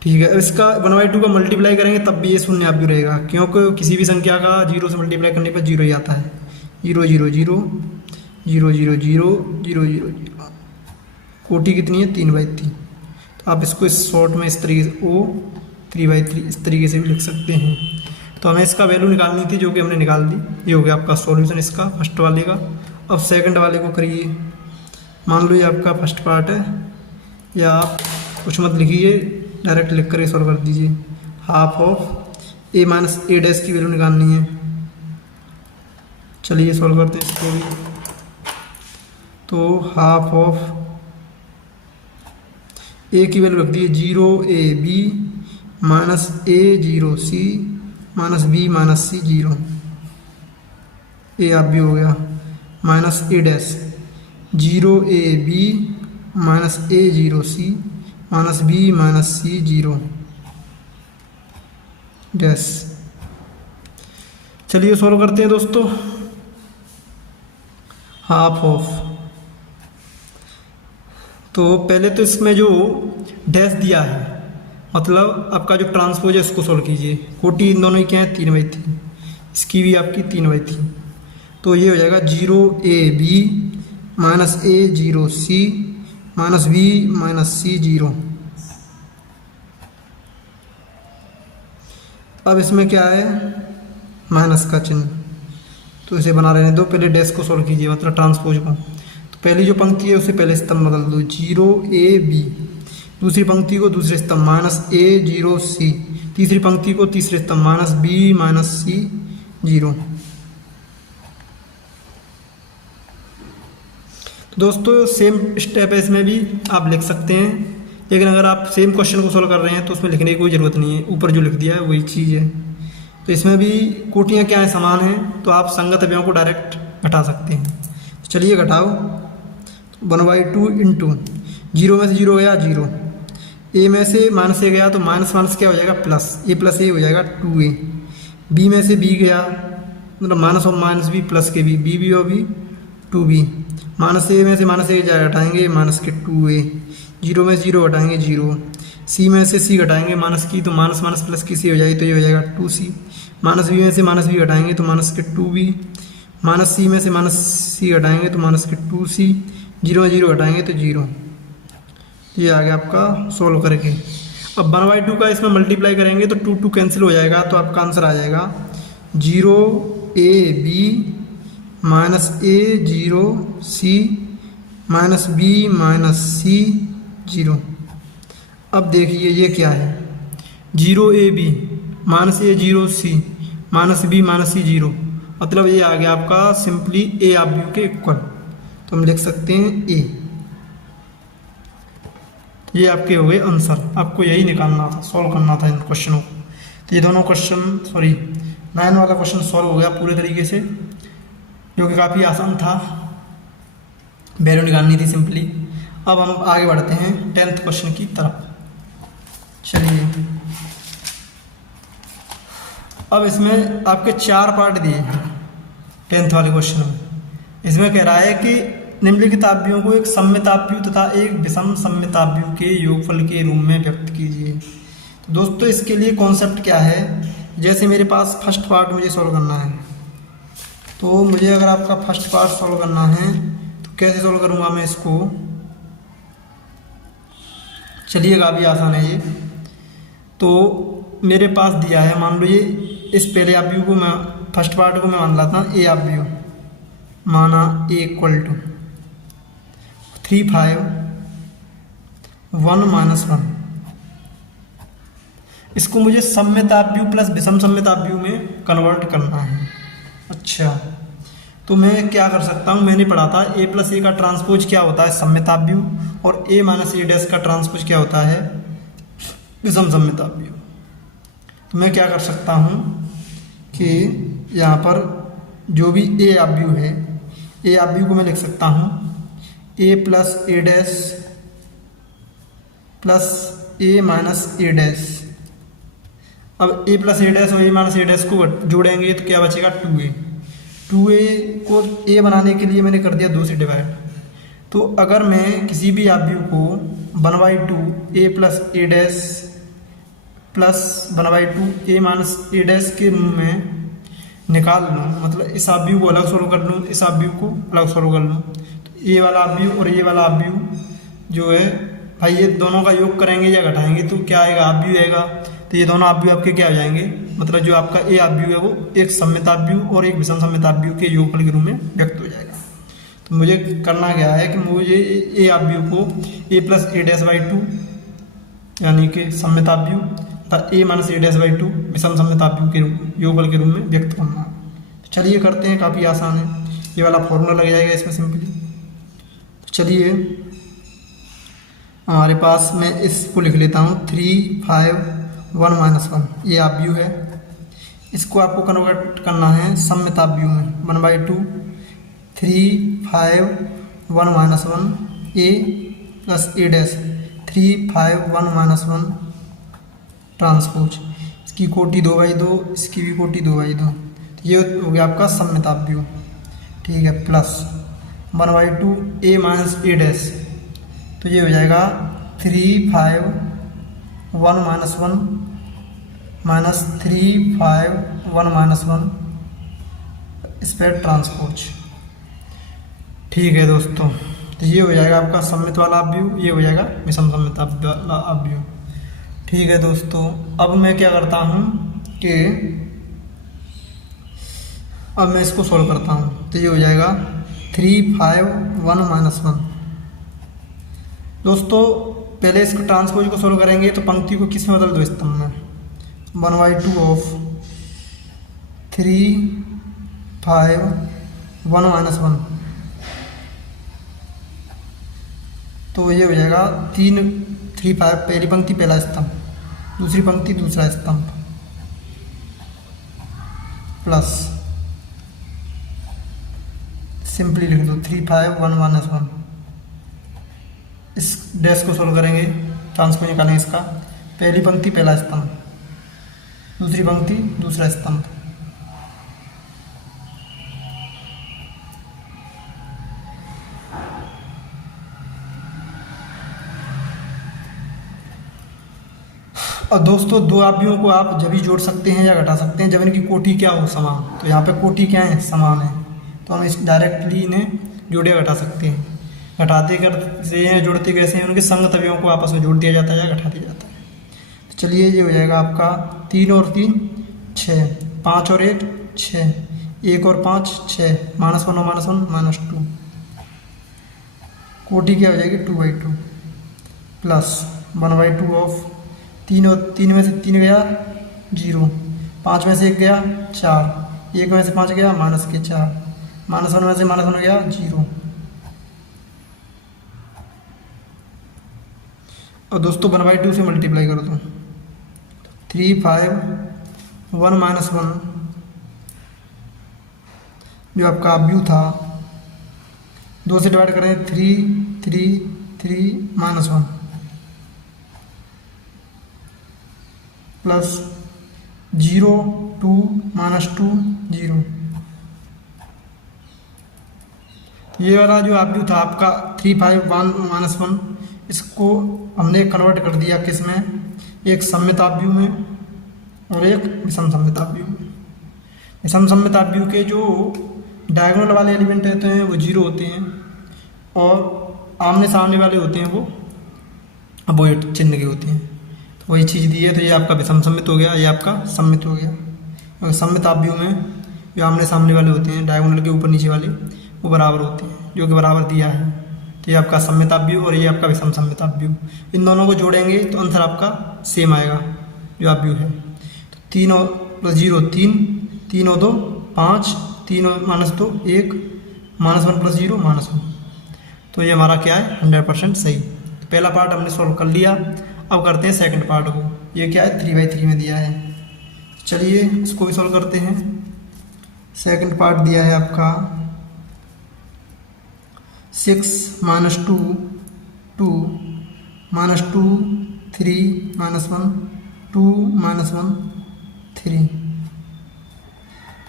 ठीक है, इसका 1/2 का मल्टीप्लाई करेंगे तब भी ये शून्याव्यूह रहेगा, क्योंकि किसी भी संख्या का 0 से मल्टीप्लाई करने पर 0 ही आता है। 0 0 0 0 0 0 0 0 0। कोटि कितनी है 3/3। तो आप इसको इस शॉर्ट में इस तरीके से ओ 3/3 इस तरीके से भी लिख सकते हैं। तो हमें इसका वैल्यू निकालनी थी, जो कि हमने निकाल दी। ये हो गया आपका सॉल्यूशन इसका फर्स्ट वाले का। अब सेकंड वाले को करिए। मान लो ये आपका फर्स्ट पार्ट है, या आप कुछ मत लिखिए, डायरेक्ट लिख कर सॉल्व कर दीजिए। Half of A minus A dash की वैल्यू निकालनी है। चलिए सॉल्व करते हैं इसको भी। तो हाफ ऑफ ए की वैल्यू रख दी 0 A B minus A 0 C minus B minus C 0। A आप भी हो गया minus A dash 0 A B minus A 0 C minus B minus C 0 dash. चलिए सॉल्व करते हैं दोस्तों। हाफ ऑफ, तो पहले तो इसमें जो डैश दिया है, मतलब आपका जो ट्रांसपोज है उसको सोल्व कीजिए। कोटि इन दोनों की क्या है 3/3, इसकी भी आपकी 3/3। तो ये हो जाएगा 0ab minus a 0c minus b minus c 0। अब इसमें क्या है माइनस का चिन्ह, तो इसे बना रहने दो। पहले डैश को सोल्व कीजिए, मतलब ट्रांसपोज को। तो पहली जो पंक्ति है उसे पहले स्तंभ बदल दो 0ab, दूसरी पंक्ति को दूसरे स्तंभ माइनस a 0c, तीसरी पंक्ति को तीसरे स्तंभ माइनस b माइनस c 0। तो दोस्तों सेम स्टेप है, इसमें भी आप लिख सकते हैं, लेकिन अगर आप सेम क्वेश्चन को सोल्व कर रहे हैं तो उसमें लिखने की कोई ज़रूरत नहीं है, ऊपर जो लिख दिया है वही चीज़ है। तो इसमें भी कोटियाँ क्या हैं समान हैं, तो आप संगत अवयवों को डायरेक्ट घटा सकते हैं। तो चलिए घटाओ, 1/2 इंटू 0 में से 0 गया 0, a में से माइनस a गया तो माइनस माइनस क्या हो जाएगा प्लस, a हो जाएगा 2a, b में से b गया मतलब माइनस और माइनस b प्लस के b और b 2b, माइनस a में से माइनस a घटाएंगे माइनस के 2a, 0 में 0 घटाएंगे 0, c में से c घटाएंगे माइनस की तो माइनस माइनस प्लस की c हो जाएगी तो ये हो जाएगा 2c, माइनस b में से माइनस b घटाएंगे तो माइनस के 2b, माइनस c में से माइनस c घटाएंगे तो माइनस के 2c, 0 में 0 घटाएंगे तो 0। ये आ गया आपका सोल्व करके। अब 1/2 का इसमें मल्टीप्लाई करेंगे तो 2 कैंसिल हो जाएगा, तो आपका आंसर आ जाएगा 0ab minus a 0c minus b minus c 0। अब देखिए ये क्या है 0ab minus a 0c minus b minus c 0, मतलब ये आ गया आपका सिंपली a आप b के इक्वल, तो हम लिख सकते हैं a। ये आपके हो गए आंसर, आपको यही निकालना था, सॉल्व करना था इन क्वेश्चनों को। तो ये दोनों क्वेश्चन 9 वाला क्वेश्चन सॉल्व हो गया पूरे तरीके से, जो कि काफ़ी आसान था, वैल्यू निकालनी थी सिंपली। अब हम आगे बढ़ते हैं 10th क्वेश्चन की तरफ। चलिए अब इसमें आपके 4 पार्ट दिए हैं 10th वाले क्वेश्चन में। इसमें कह रहा है कि निम्नलिखित आव्यूहों को एक सममिताव्यूह तथा एक विषम सममिताव्यूह के योगफल के रूप में व्यक्त कीजिए। तो दोस्तों इसके लिए कॉन्सेप्ट क्या है, जैसे मेरे पास फर्स्ट पार्ट मुझे सॉल्व करना है, तो मुझे अगर आपका फर्स्ट पार्ट सॉल्व करना है तो कैसे सॉल्व करूँगा मैं इसको। चलिए काफ़ी आसान है ये। तो मेरे पास दिया है, मान लो ये इस पहले आव्यूह को मैं फर्स्ट पार्ट को मैं मान लाता हूँ ए आव्यूह, माना a इक्वल टू 3 5 1 माइनस 1। इसको मुझे सममिताव्यूह प्लस विषम सममिताव्यूह में कन्वर्ट करना है। अच्छा, तो मैं क्या कर सकता हूँ, मैंने पढ़ा था a प्लस ए का ट्रांसपोज क्या होता है सममिताव्यूह, और a माइनस ए डैश का ट्रांसपोज क्या होता है विषम सममिताव्यूह। तो मैं क्या कर सकता हूँ कि यहाँ पर जो भी a आव्यूह है, a आव्यूह को मैं लिख सकता हूँ a plus A dash plus a minus A dash. अब a प्लस ए डैश और a माइनस ए डैश को जोड़ेंगे तो क्या बचेगा 2a। 2a को a बनाने के लिए मैंने कर दिया 2 से डिवाइड। तो अगर मैं किसी भी आव्यूह को 1/2 a plus A dash plus 1/2 a minus A dash के रूप में निकाल लूँ, मतलब इस आव्यूह को अलग सोल्व कर लूँ, इस आव्यूह को अलग सोल्व कर लूँ, तो ये वाला आव्यूह और ये वाला आव्यूह जो है भाई ये दोनों का योग करेंगे या घटाएंगे तो क्या आएगा आव्यूह आएगा। तो ये दोनों आव्यूह आपके क्या हो जाएंगे, मतलब जो आपका ए आव्यूह है वो एक सममिताव्यूह और एक विषम सममिताव्यूह के योगफल के रूप में व्यक्त हो जाएगा। तो मुझे करना क्या है कि मुझे ए आव्यूह को a plus A dash by 2 यानी कि सममिताव्यूह तथा a minus A dash by 2 विषम सममिताव्यूह के योगफल के रूप में व्यक्त करना है। तो चलिए करते हैं, काफ़ी आसान है, ये वाला फॉर्मूला लग जाएगा इसमें सिंपली। चलिए हमारे पास मैं इसको लिख लेता हूँ 3 5 1 माइनस 1, ये आव्यूह है। इसको आपको कन्वर्ट करना है सममिताव्यूह में 1/2 3 5 1 minus 1 a plus A dash 3 5 1 minus 1 transpose, इसकी कोटि 2/2, इसकी भी कोटि 2/2। तो ये हो गया आपका सममिताव्यूह, ठीक है, plus 1/2 a minus A dash, तो ये हो जाएगा 3 5 1 माइनस 1 माइनस 3 5 1 माइनस 1 इस पर ट्रांसपोज। ठीक है दोस्तों, तो ये हो जाएगा आपका सममित वाला अपव्यू, ये हो जाएगा विषम सममित वाला अपव्यू। ठीक है दोस्तों, अब मैं क्या करता हूँ कि अब मैं इसको सॉल्व करता हूँ। तो ये हो जाएगा 3 5 1 माइनस 1। दोस्तों पहले इसको ट्रांसपोज को सॉल्व करेंगे तो पंक्ति को किस में बदल दो, स्तंभ में। 1/2 ऑफ 3 5 1 माइनस 1, तो ये हो जाएगा 3 3 5, पहली पंक्ति पहला स्तंभ, दूसरी पंक्ति दूसरा स्तंभ, प्लस सिंपली लिख दो 3 5 1 माइनस 1। इस डैश को सोल्व करेंगे, ट्रांसपोज निकालेंगे इसका। पहली पंक्ति पहला स्तंभ, दूसरी पंक्ति दूसरा स्तंभ, और दोस्तों दो अपव्ययों को आप जब भी जोड़ सकते हैं या घटा सकते हैं जब इनकी कोटि क्या हो, समान। तो यहाँ पे कोटि क्या है, समान है, तो हम इस डायरेक्टली इन्हें जोड़े घटा सकते हैं। घटाते कैसे हैं, जोड़ते कैसे हैं, उनके संगत अवयवों को आपस में जोड़ दिया जाता है या घटा दिया जाता है। तो चलिए ये हो जाएगा आपका 3 और 3 6, 5 और 1 6, 1 और 5 6, -1 और -1 -2। कोटि क्या हो जाएगी 2/2 प्लस 1/2 ऑफ 3 और 3 में से 3 गया 0, 5 में से 1 गया 4, 1 में से 5 गया -4, -1 में से -1 गया 0। और दोस्तों 1/2 से मल्टीप्लाई कर दो, 3 5 1 -1 जो आपका अपव्यू था, 2 से डिवाइड करें 3 3 3 -1 प्लस 0 2 -2 0। ये वाला जो अपव्यू था आपका 3 5 1 -1, इसको हमने कन्वर्ट कर दिया किस में, एक सममित अपव्यू में और एक विषम सममित अपव्यू में। विषम सममित अपव्यू के जो डायगोनल वाले एलिमेंट रहते हैं वो 0 होते हैं और आमने सामने वाले होते हैं वो अपोजिट चिन्ह के होते हैं। तो वही चीज़ दी है, तो ये आपका विषम सममित हो गया, ये आपका सममित हो गया। और सममित अपव्यू में जो आमने सामने वाले होते हैं डायगोनल के ऊपर नीचे वाले वो बराबर होते हैं, जो कि बराबर दिया है। तो ये आपका सममित अपव्यू और ये आपका विषम सममित अपव्यू, इन दोनों को जोड़ेंगे तो आंसर आपका सेम आएगा जो अपव्यू है। तो 3 और प्लस 0 3, 3 और 2 5, 3 और -2 1, -1 प्लस 0 -1। तो ये हमारा क्या है 100% सही। तो पहला पार्ट हमने सॉल्व कर लिया। अब करते हैं सेकंड पार्ट को। ये क्या है 3/3 में दिया है, चलिए इसको भी सॉल्व करते हैं। सेकंड पार्ट दिया है आपका 6 -2 2 -2 3 -1 2 -1 3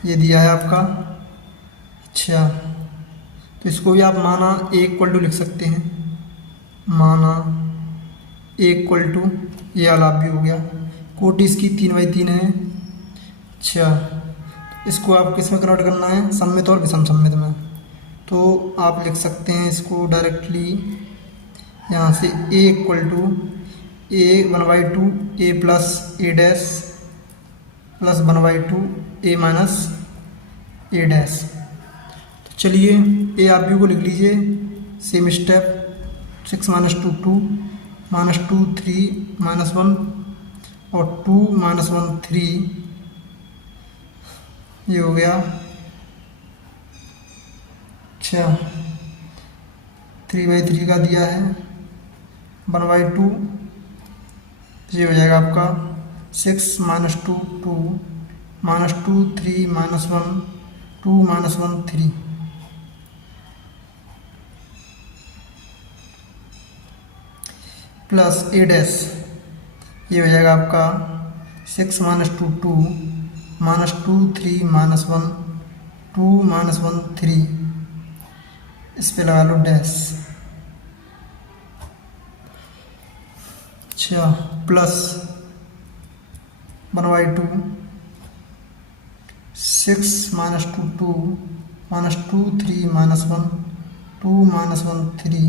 ये दिया है आपका। अच्छा, तो इसको भी आप माना A = लिख सकते हैं, माना A = ये वाला भी हो गया। कोटि इसकी 3/3 है। अच्छा, इसको आप किस में कन्वर्ट करना है, सममित और विषम सममित में। तो आप लिख सकते हैं इसको डायरेक्टली यहाँ से A = A 1/2 A plus A dash plus 1/2 A minus A dash. तो चलिए A अपव्यू को लिख लीजिए, सेम स्टेप 6 -2 2 -2 3 -1 और 2 -1 3 ये हो गया। अच्छा, 3/3 का दिया है 1/2, ये हो जाएगा आपका 6 -2 2 -2 3 -1 2 -1 3 प्लस A डैश, ये हो जाएगा आपका 6 -2 2 -2 3 -1 2 -1 3, इस पे लगा लो डैश। अच्छा plus 1/2 6 minus 2 2 minus 2 3 minus 1 2 minus 1 3,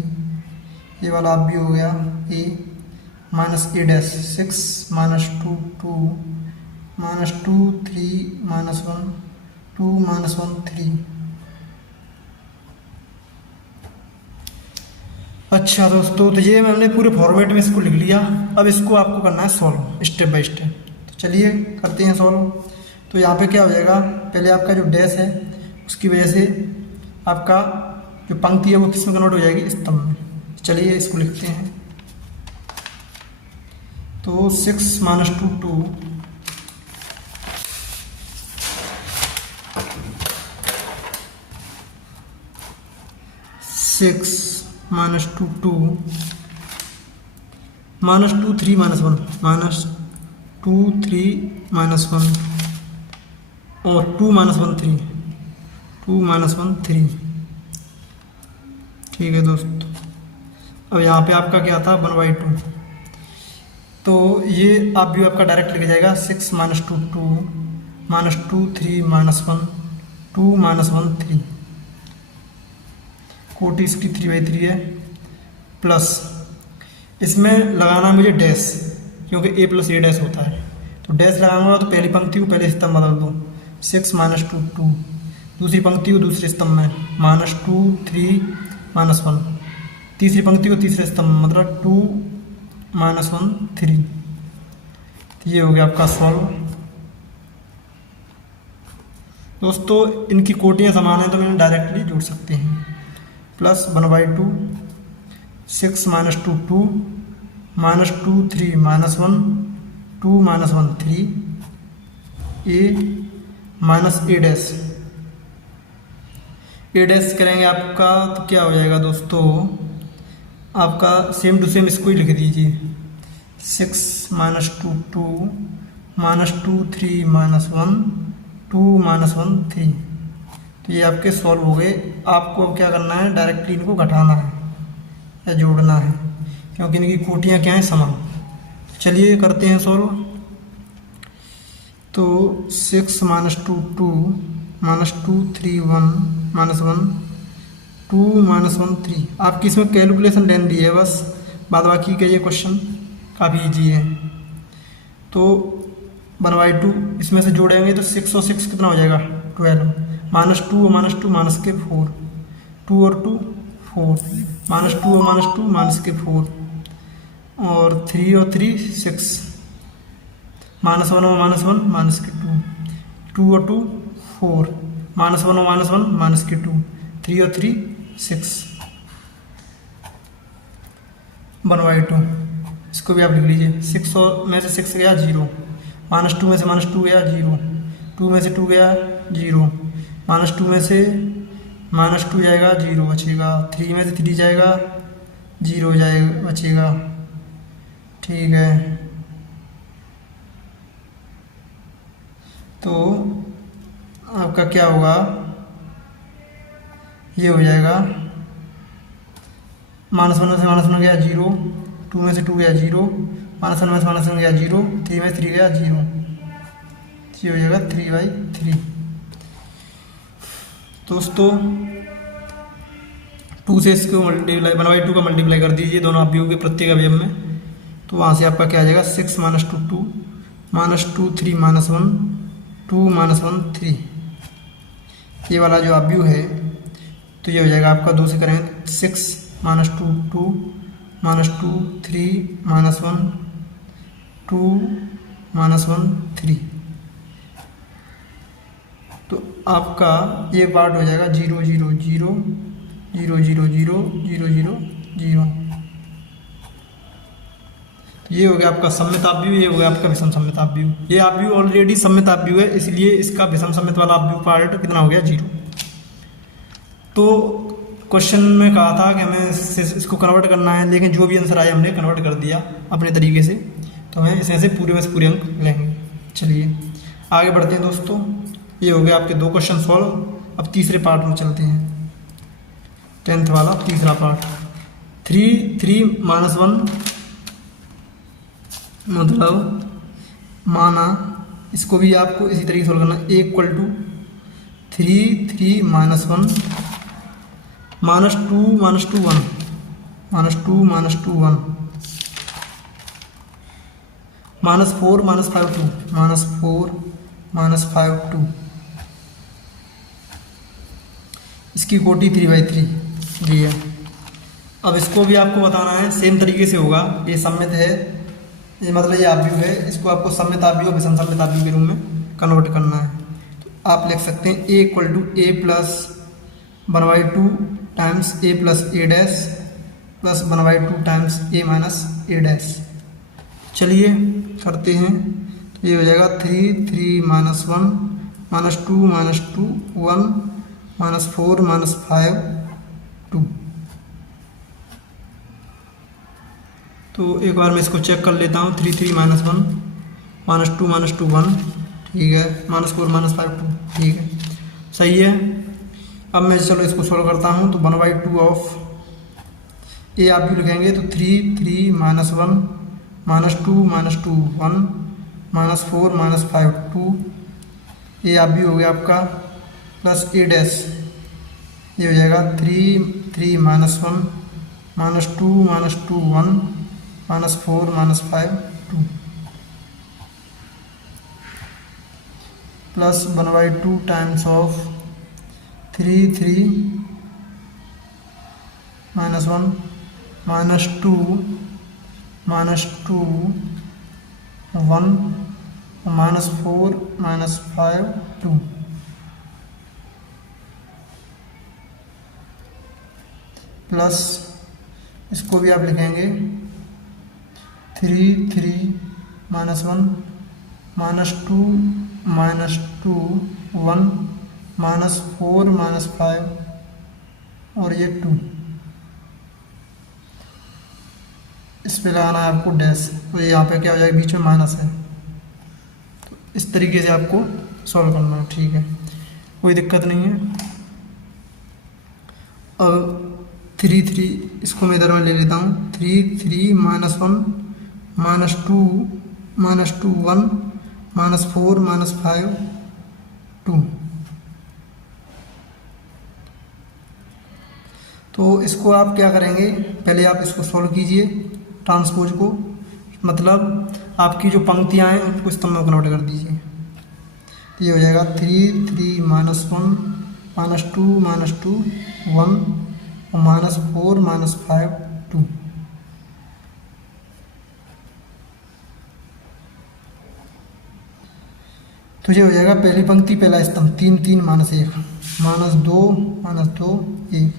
ये वाला आप भी हो गया A minus A dash 6 minus 2 2 minus 2 3 minus 1 2 minus 1 3। अच्छा दोस्तों, तो ये मैंने पूरे फॉर्मेट में इसको लिख लिया। अब इसको आपको करना है सॉल्व स्टेप बाय स्टेप। तो चलिए करते हैं सॉल्व। तो यहाँ पे क्या हो जाएगा, पहले आपका जो डैश है उसकी वजह से आपका जो पंक्ति है वो किस में कन्वर्ट हो जाएगी, स्तंभ में। चलिए इसको लिखते हैं। तो 6 minus 2 2 6 minus 2 2 minus 2 3 minus 1 minus 2 3 minus 1 और 2 माइनस 1 3 2 माइनस 1 3। ठीक है दोस्तों, अब यहाँ पे आपका क्या था 1/2। तो ये आप भी आपका डायरेक्ट लिख जाएगा 6 माइनस 2 2 माइनस 2 3 माइनस 1 2 माइनस 1 3, कोटि इसकी 3/3 है, प्लस इसमें लगाना मुझे डैश, क्योंकि ए प्लस ए डैश होता है। तो डैश लगाऊंगा तो पहली पंक्ति को पहले स्तंभ बदल दो, 6 माइनस 2 2, दूसरी पंक्ति को दूसरे स्तंभ में माइनस 2 3 माइनस 1, तीसरी पंक्ति को तीसरे स्तंभ में मतलब 2 माइनस 1 3। तो ये हो गया आपका सॉल्व। दोस्तों इनकी कोटियाँ समान है तो मैंने डायरेक्टली जोड़ सकते हैं। Plus 1/2 6 minus 2 2 minus 2 3 minus 1 2 minus 1 3 A minus A dash. A dash करेंगे आपका तो क्या हो जाएगा दोस्तों, आपका सेम टू सेम इसको ही लिख दीजिए 6 माइनस 2 2 माइनस 2 3 माइनस 1 2 माइनस 1 3। तो ये आपके सॉल्व हो गए। आपको अब क्या करना है, डायरेक्टली इनको घटाना है या जोड़ना है, क्योंकि इनकी कोटियाँ क्या हैं समान। चलिए करते हैं सॉल्व। तो 6 माइनस 2 2 माइनस 2 3 1 माइनस 1 2 माइनस 1 3। आपकी इसमें कैलकुलेशन लेन दी है बस, बाद बाकी का ये क्वेश्चन काफ़ी ईजी है। तो 1/2 इसमें से जोड़ेंगे तो 6 और 6 कितना हो जाएगा 12, माइनस 2 और माइनस 2 माइनस के 4, 2 और 2 4, माइनस 2 और माइनस 2 माइनस के 4 और 3 और 3 6, माइनस 1 और माइनस 1 माइनस के 2, 2 और 2 4, माइनस 1 और माइनस 1 माइनस के 2, 3 और 3 6, 1/2। इसको भी आप लिख लीजिए। 6 और में से 6 गया 0, माइनस 2 में से माइनस 2 गया 0, 2 में से 2 गया 0, माइनस 2 में से माइनस 2 जाएगा 0 बचेगा, 3 में से 3 जाएगा 0 जाएगा बचेगा। ठीक है, तो आपका क्या होगा, ये हो जाएगा माइनस 1 में से माइनस 1 गया 0, 2 में से 2 गया 0, माइनस 1 में से माइनस 1 गया 0, 3 में से 3 गया 0, ये हो जाएगा 3/3। दोस्तों 2 से इसको मल्टीप्लाई 1/2 का मल्टीप्लाई कर दीजिए दोनों अवयवों के प्रत्येक अवयव में, तो वहाँ से आपका क्या आ जाएगा 6 माइनस 2 2 माइनस 2 3 माइनस 1 2 माइनस 1 3। ये वाला जो अवयव है तो ये हो जाएगा आपका 2 से करेंगे 6 माइनस 2 2 माइनस 2 3 माइनस 1 2 माइनस 1 3। तो आपका ये पार्ट हो जाएगा 0 0 0 0 0 0 0 0 0। ये हो गया आपका सममित अवयव, ये हो गया आपका विषम सममित अवयव। ये अवयव ऑलरेडी सममित अवयव है, इसलिए इसका विषम सममित वाला अवयव पार्ट कितना हो गया 0। तो क्वेश्चन में कहा था कि हमें इसको कन्वर्ट करना है, लेकिन जो भी आंसर आया हमने कन्वर्ट कर दिया अपने तरीके से, तो हमें इसमें से पूरे में से पूरे अंक लेंगे। चलिए आगे बढ़ते हैं दोस्तों। ये हो गया आपके 2 क्वेश्चन सॉल्व। अब तीसरे पार्ट में चलते हैं, 10th वाला तीसरा पार्ट। 3 3 माइनस 1 मतलब माना इसको भी आपको इसी तरीके से सोल्व करना। ए इक्वल टू 3 माइनस 1 -2 -2 1 -2 -2 1 -4 -5 2 -4 -5 2 इसकी कोटि 3/3 जी है। अब इसको भी आपको बताना है, सेम तरीके से होगा। ये सममित है, ये मतलब ये आव्यूह है, इसको आपको सममित आव्यूह विषम सममित आव्यूह के रूप में कन्वर्ट करना है। तो आप लिख सकते हैं A equal to A plus 1/2 times A plus A dash plus 1/2 times A minus A dash. चलिए करते हैं। तो ये हो जाएगा 3 -1 -2 -2 1 -4 -5 2। तो एक बार मैं इसको चेक कर लेता हूँ। 3 -1 -2 -2 1 ठीक है, -4 -5 2 ठीक है, सही है। अब मैं चलो इसको सॉल्व करता हूँ। तो 1/2 ऑफ ए आप भी लिखेंगे तो 3 -1 -2 -2 1 -4 -5 2 ए आप भी हो गया आपका प्लस ए डैश, ये हो जाएगा 3 -1 -2 -2 1 -4 -5 2 प्लस 1/2 टाइम्स ऑफ 3 -1 -2 -2 1 -4 -5 2 प्लस इसको भी आप लिखेंगे 3 -1 -2 -2 1 -4 -5 और ये 2 इस पे लगाना है आपको डैश। तो यहाँ पे क्या हो जाएगा, बीच में माइनस है। तो इस तरीके से आपको सॉल्व करना है, ठीक है, कोई दिक्कत नहीं है। अब 3 इसको मैं इधर में ले लेता हूँ। 3 -1 -2 1 -4 -5 2। तो इसको आप क्या करेंगे, पहले आप इसको सॉल्व कीजिए ट्रांसपोज को, मतलब आपकी जो पंक्तियाँ हैं उनको स्तंभ में कन्वर्ट कर दीजिए। तो ये हो जाएगा 3 -1 -2 -2 1 -4 -5 2। तो ये हो जाएगा पहली पंक्ति पहला स्तंभ 3 3 -1 -2 -2 1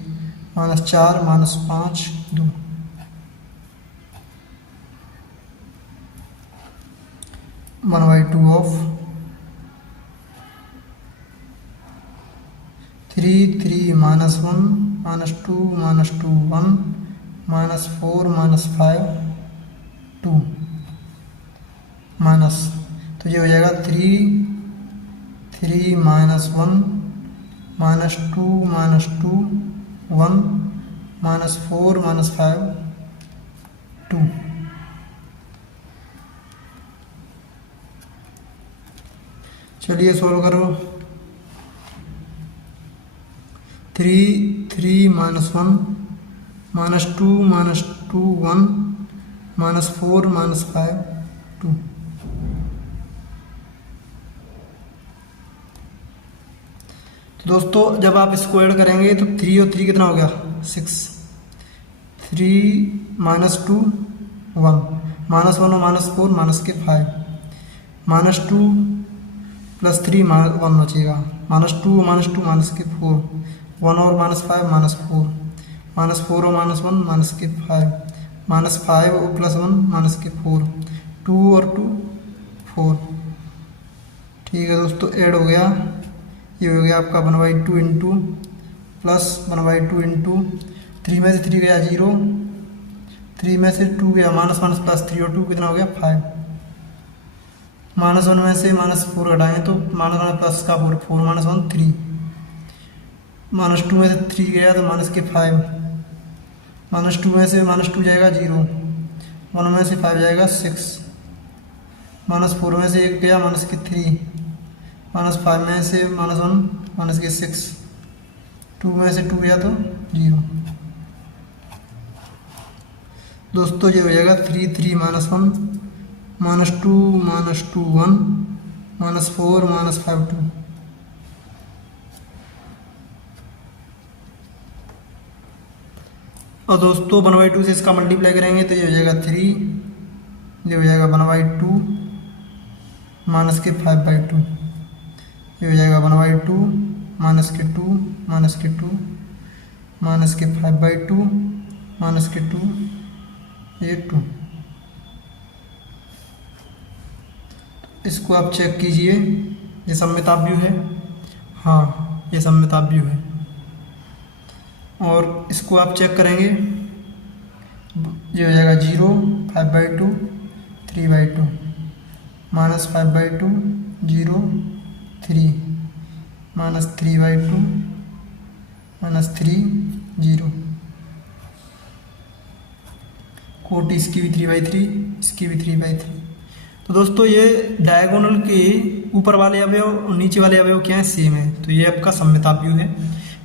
-4 -5 2 1/2 ऑफ 3 -1 -2 -2 1 -4 -5 2 माइनस। तो ये हो जाएगा 3 -1 -2 -2 1 -4 -5 2। चलिए सॉल्व करो। 3 -1 -2 -2 1 -4 -5 2। तो दोस्तों जब आप इसको ऐड करेंगे तो 3 और 3 कितना हो गया 6। 3 -2 1 -1 और -4 -5 -2 +3 1 बचेगा -2 -2 -4 1 और -5 -4 -4 और -1 -5 -5 और +1 -4 2 और 2 4। ठीक है दोस्तों, ऐड हो गया। ये हो गया आपका 1/2 इंटू प्लस 1/2 इंटू 3 में से 3 गया 0, 3 में से 2 गया -1 +3 और 2 कितना हो गया 5। -1 में से -4 घटाएंगे तो -1 प्लस का 4 4 -1 3 -2 में से 3 गया तो -5 -2 में से -2 जाएगा 0 1 में से 5 जाएगा 6 -4 में से 1 गया, -3, -5 में से -1, -6, 2 में से 2 गया तो 0। दोस्तों ये हो जाएगा 3, 3, -1, -2, -2, 1, -4, -5, 2। और दोस्तों 1/2 से इसका मल्टीप्लाई करेंगे तो ये हो जाएगा 3, ये हो जाएगा 1/2 -5/2, ये हो जाएगा 1/2 -2 -5/2 -2 ये 2। इसको आप चेक कीजिए, ये सममिताव्यु है। हाँ, ये सममिताव्यु है। और इसको आप चेक करेंगे, ये हो जाएगा 0, 5/2, 3/2, -5/2, 0, 3, -3/2, -3, 0। कोटि इसकी भी 3/3, इसकी भी 3/3। तो दोस्तों ये डायगोनल के ऊपर वाले अवयव और नीचे वाले अवयव क्या हैं, सेम है। तो ये आपका सममिताव्यु है।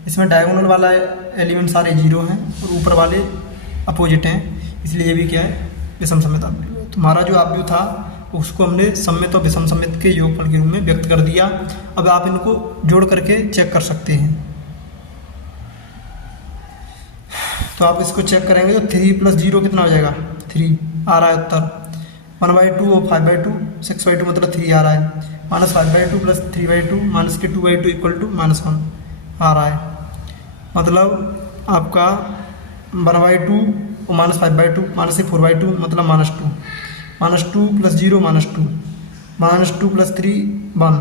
इसमें डायगोनल वाला एलिमेंट सारे 0 हैं और ऊपर वाले अपोजिट हैं, इसलिए ये भी क्या है, विषम सममिताव्यु है। तो हमारा जो आव्यू था उसको हमने सममित और विषम सममित के योगफल के रूप में व्यक्त कर दिया। अब आप इनको जोड़ करके चेक कर सकते हैं। तो आप इसको चेक करेंगे तो 3 + 0 कितना हो जाएगा, 3 आ रहा है उत्तर। 1/2 और 5/2, 6/2 मतलब 3 आ रहा है। -5/2 + 3/2 -2/2 = -1 आ रहा है। मतलब आपका 1/2 और -5/2 -4/2 मतलब -2, -2 + 0 -2, -2 + 3 1,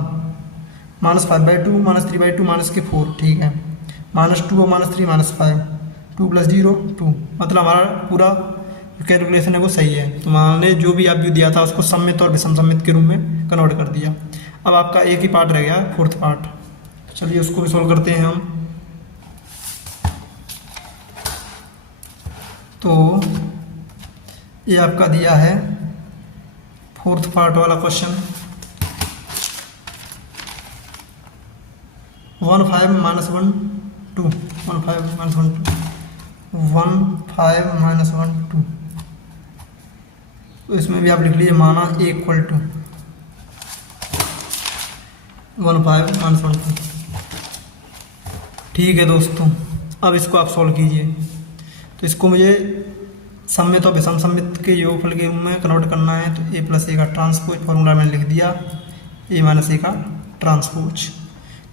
-5/2 -3/2 -4, ठीक है। -2 और -3 -5, 2 + 0 2, मतलब हमारा पूरा कैलकुलेशन है वो सही है। तो हमने जो भी आव्यू दिया था उसको सममित और विषम सममित के रूप में कन्वर्ट कर दिया। अब आपका एक ही पार्ट रह गया है, 4th पार्ट। चलिए उसको भी सॉल्व करते हैं हम। तो ये आपका दिया है 4th पार्ट वाला क्वेश्चन। 1 5 - 1 2, 1 5 - 1 2, 1 5 - 1 2। तो इसमें भी आप लिख लीजिए माना A = 1 5 - 1 2। ठीक है दोस्तों, अब इसको आप सॉल्व कीजिए। तो इसको मुझे सममित और विषम सममित के योगफल के रूप में कन्वर्ट करना है। तो A + A का ट्रांसपोज फॉर्मूला मैंने लिख दिया, A - A का ट्रांसपोज।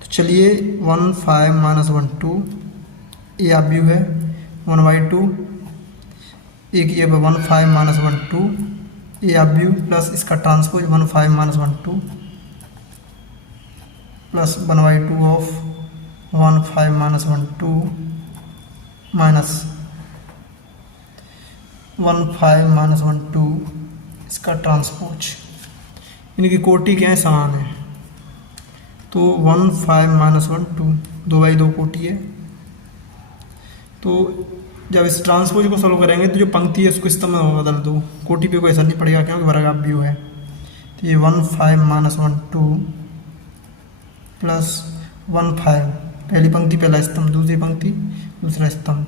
तो चलिए 1 5 - 1 2, ये आव्यू है 1/2, एक ये 1 5 - 1 2, ये आव्यू प्लस इसका ट्रांसपोज 1 5 - 1 2 प्लस 1/2 ऑफ 1 5 - 1 2 माइनस 1 5 - 1 2 इसका ट्रांसपोज। इनकी कोटि क्या है, समान है। तो 1 5 - 1 2 2/2 कोटि है। तो जब इस ट्रांसपोज को सोल्व करेंगे तो जो पंक्ति है उसको स्तंभ में बदल दो, कोटि पे कोई असर नहीं पड़ेगा क्योंकि वर्ग आव्यूह है। तो ये 1 5 - 1 2 प्लस 1 5, पहली पंक्ति पहला स्तंभ, दूसरी पंक्ति दूसरा स्तंभ,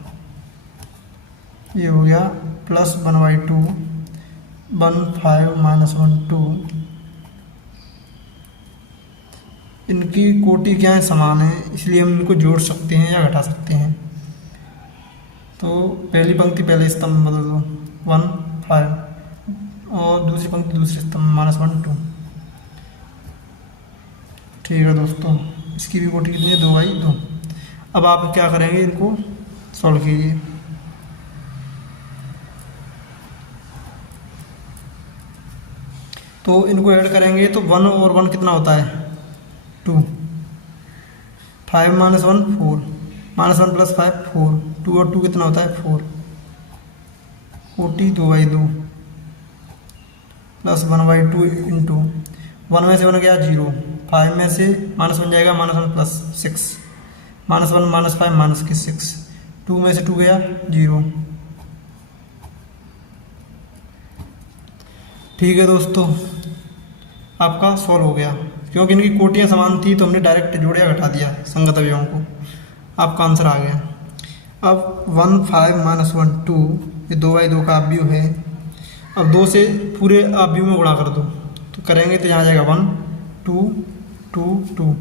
ये हो गया प्लस 1/2 1 5 - 1 2। इनकी कोटि क्या है, समान है, इसलिए हम इनको जोड़ सकते हैं या घटा सकते हैं। तो पहली पंक्ति पहले स्तंभ में बदल दो 1 5 और दूसरी पंक्ति दूसरे स्तंभ में -1 2। ठीक है दोस्तों, इसकी भी कोटि कितनी है, 2/2। अब आप क्या करेंगे, इनको सॉल्व कीजिए। तो इनको ऐड करेंगे तो 1 और 1 कितना होता है, 2, 5 - 1 4, -1 + 5 4, 2 और 2 कितना होता है 4, कोटि 2/2 प्लस 1/2 इंटू 1 में से 1 गया 0, 5 में से -1 जाएगा -1 + 6, -1 -5 -6, 2 में से 2 गया 0। ठीक है दोस्तों, आपका सॉल्व हो गया। क्योंकि इनकी कोटियाँ समान थी तो हमने डायरेक्ट जोड़ या घटा दिया संगत अवयवों को, आपका आंसर आ गया। अब 1 5 - 1 2, ये 2/2 का अवयव है। अब 2 से पूरे अवयव में गुणा कर दो, तो करेंगे तो यहाँ जाएगा 1 2 2 2,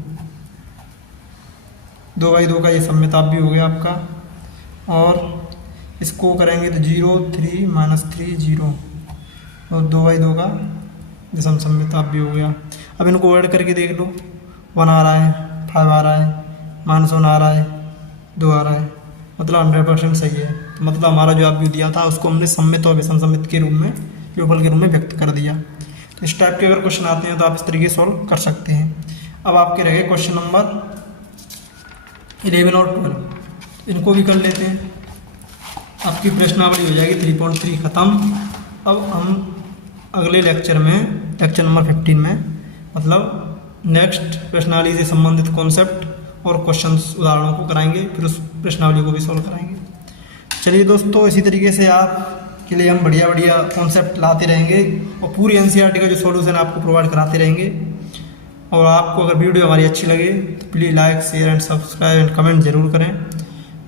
2/2 का ये सममित अवयव हो गया आपका। और इसको करेंगे तो 0 3 - 3 0, और 2/2 का विषम सममित अवयव हो गया। अब इनको ऐड करके देख लो, 1 आ रहा है, 5 आ रहा है, -1 आ रहा है, 2 आ रहा है, मतलब 100% सही है। तो मतलब हमारा जो अवयव दिया था उसको हमने सममित और विषम सममित के रूप में, योगफल के रूप में व्यक्त कर दिया। तो इस टाइप के अगर क्वेश्चन आते हैं तो आप इस तरीके से सॉल्व कर सकते हैं। अब आपके रह गए क्वेश्चन नंबर 11 और 12, इनको भी कर लेते हैं। आपकी प्रश्नावली हो जाएगी 3.3 ख़त्म। अब हम अगले लेक्चर में, लेक्चर नंबर 15 में, मतलब नेक्स्ट प्रश्नावली से संबंधित कॉन्सेप्ट और क्वेश्चंस उदाहरणों को कराएंगे, फिर उस प्रश्नावली को भी सॉल्व कराएंगे। चलिए दोस्तों, इसी तरीके से आपके लिए हम बढ़िया बढ़िया कॉन्सेप्ट लाते रहेंगे और पूरी एनसीईआरटी का जो सॉल्यूशन आपको प्रोवाइड कराते रहेंगे। और आपको अगर वीडियो हमारी अच्छी लगे तो please like share and subscribe and comment ज़रूर करें,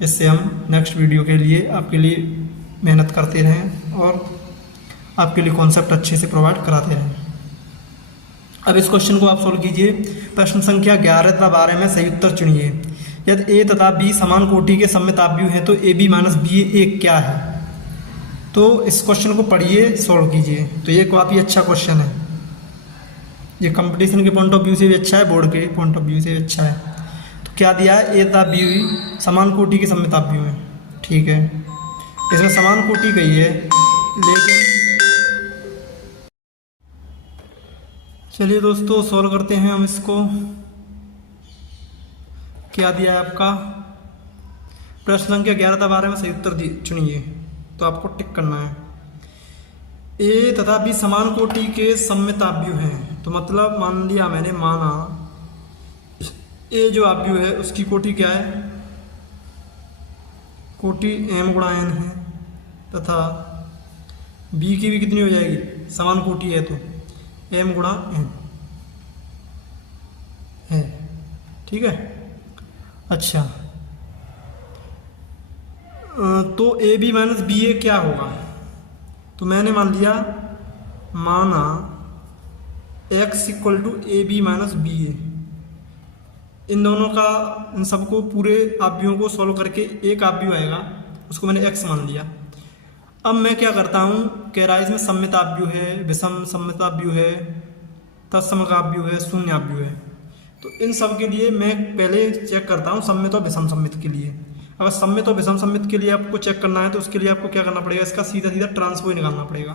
जिससे हम नेक्स्ट वीडियो के लिए आपके लिए मेहनत करते रहें और आपके लिए कॉन्सेप्ट अच्छे से प्रोवाइड कराते रहें। अब इस क्वेश्चन को आप सोल्व कीजिए। प्रश्न संख्या 11 तथा 12 में सही उत्तर चुनिए। यदि ए तथा बी समान कोटि के सममित अवयव हैं तो A B minus B A क्या है। तो इस क्वेश्चन को पढ़िए, सोल्व कीजिए। तो ये काफ़ी अच्छा क्वेश्चन है, ये कंपटीशन के पॉइंट ऑफ व्यू से भी अच्छा है, बोर्ड के पॉइंट ऑफ व्यू से भी अच्छा है। तो क्या दिया है, ए तथा बी समान कोटि के सममित अवयव हैं, ठीक है। इसमें समान कोटि कही है, लेकिन चलिए दोस्तों सॉल्व करते हैं हम इसको। क्या दिया है आपका, प्रश्न संख्या 11 तथा 12 में सही उत्तर चुनिए, तो आपको टिक करना है। ए तथा बी समान कोटि के सममित अवयव हैं, तो मतलब मान लिया मैंने, माना ए जो अवयव है उसकी कोटि क्या है, कोटि m गुणा n है, तथा बी की भी कितनी हो जाएगी, समान कोटि है तो m गुणा n है, ठीक है। अच्छा, तो A B minus B A क्या होगा, तो मैंने मान लिया, माना x equal to A B minus B A, इन दोनों का, इन सबको पूरे अवयवों को सॉल्व करके एक अवयव आएगा, उसको मैंने x मान लिया। अब मैं क्या करता हूँ, कह रहा है इसमें सममित अवयव है, विषम सममित अवयव है, तत्सम अवयव है, शून्य अवयव है। तो इन सब के लिए मैं पहले चेक करता हूँ सममित और विषम सममित के लिए। अगर सममित और विषम सममित के लिए आपको चेक करना है तो उसके लिए आपको क्या करना पड़ेगा, इसका सीधा सीधा ट्रांसपोज निकालना पड़ेगा।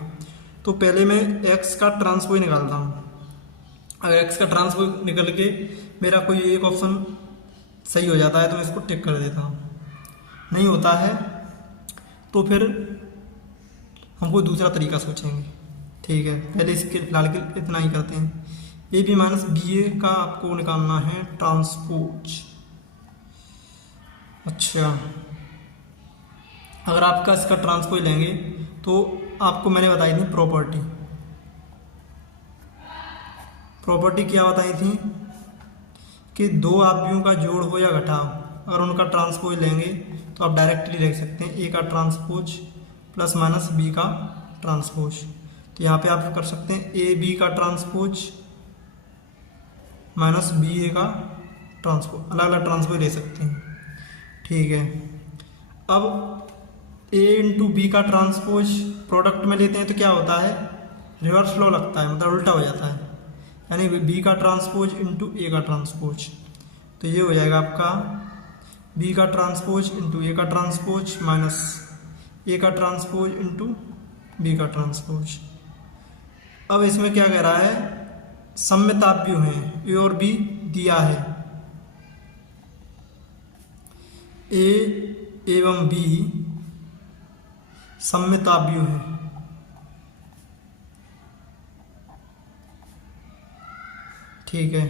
तो पहले मैं x का ट्रांसपोज निकालता हूँ। अगर x का ट्रांसपोज निकल के मेरा कोई एक ऑप्शन सही हो जाता है तो मैं इसको टिक कर देता हूँ, नहीं होता है तो फिर हम कोई दूसरा तरीका सोचेंगे, ठीक है। पहले इसके फिलहाल के इतना ही करते हैं। ए बी माइनस बी ए का आपको निकालना है ट्रांसपोज। अच्छा, अगर आपका इसका ट्रांसपोज लेंगे तो आपको मैंने बताई थी प्रॉपर्टी क्या बताई थी कि दो अवयवों का जोड़ हो या घटाव, अगर उनका ट्रांसपोज लेंगे तो आप डायरेक्टली लिख सकते हैं ए का ट्रांसपोज प्लस माइनस बी का ट्रांसपोज। तो यहाँ पे आप कर सकते हैं ए बी का ट्रांसपोज माइनस बी ए का ट्रांसपोज, अलग अलग ट्रांसपोज ले सकते हैं, ठीक है। अब ए इंटू बी का ट्रांसपोज प्रोडक्ट में लेते हैं तो क्या होता है, रिवर्स फ्लो लगता है, मतलब उल्टा हो जाता है, यानी बी का ट्रांसपोज इंटू ए का ट्रांसपोज। तो ये हो जाएगा आपका बी का ट्रांसपोज इंटू ए का ट्रांसपोज माइनस ए का ट्रांसपोज इंटू बी का ट्रांसपोज। अब इसमें क्या कह रहा है, सममित अवयव हैं, ए और बी दिया है, ए एवं बी सममित अवयव हैं, ठीक है।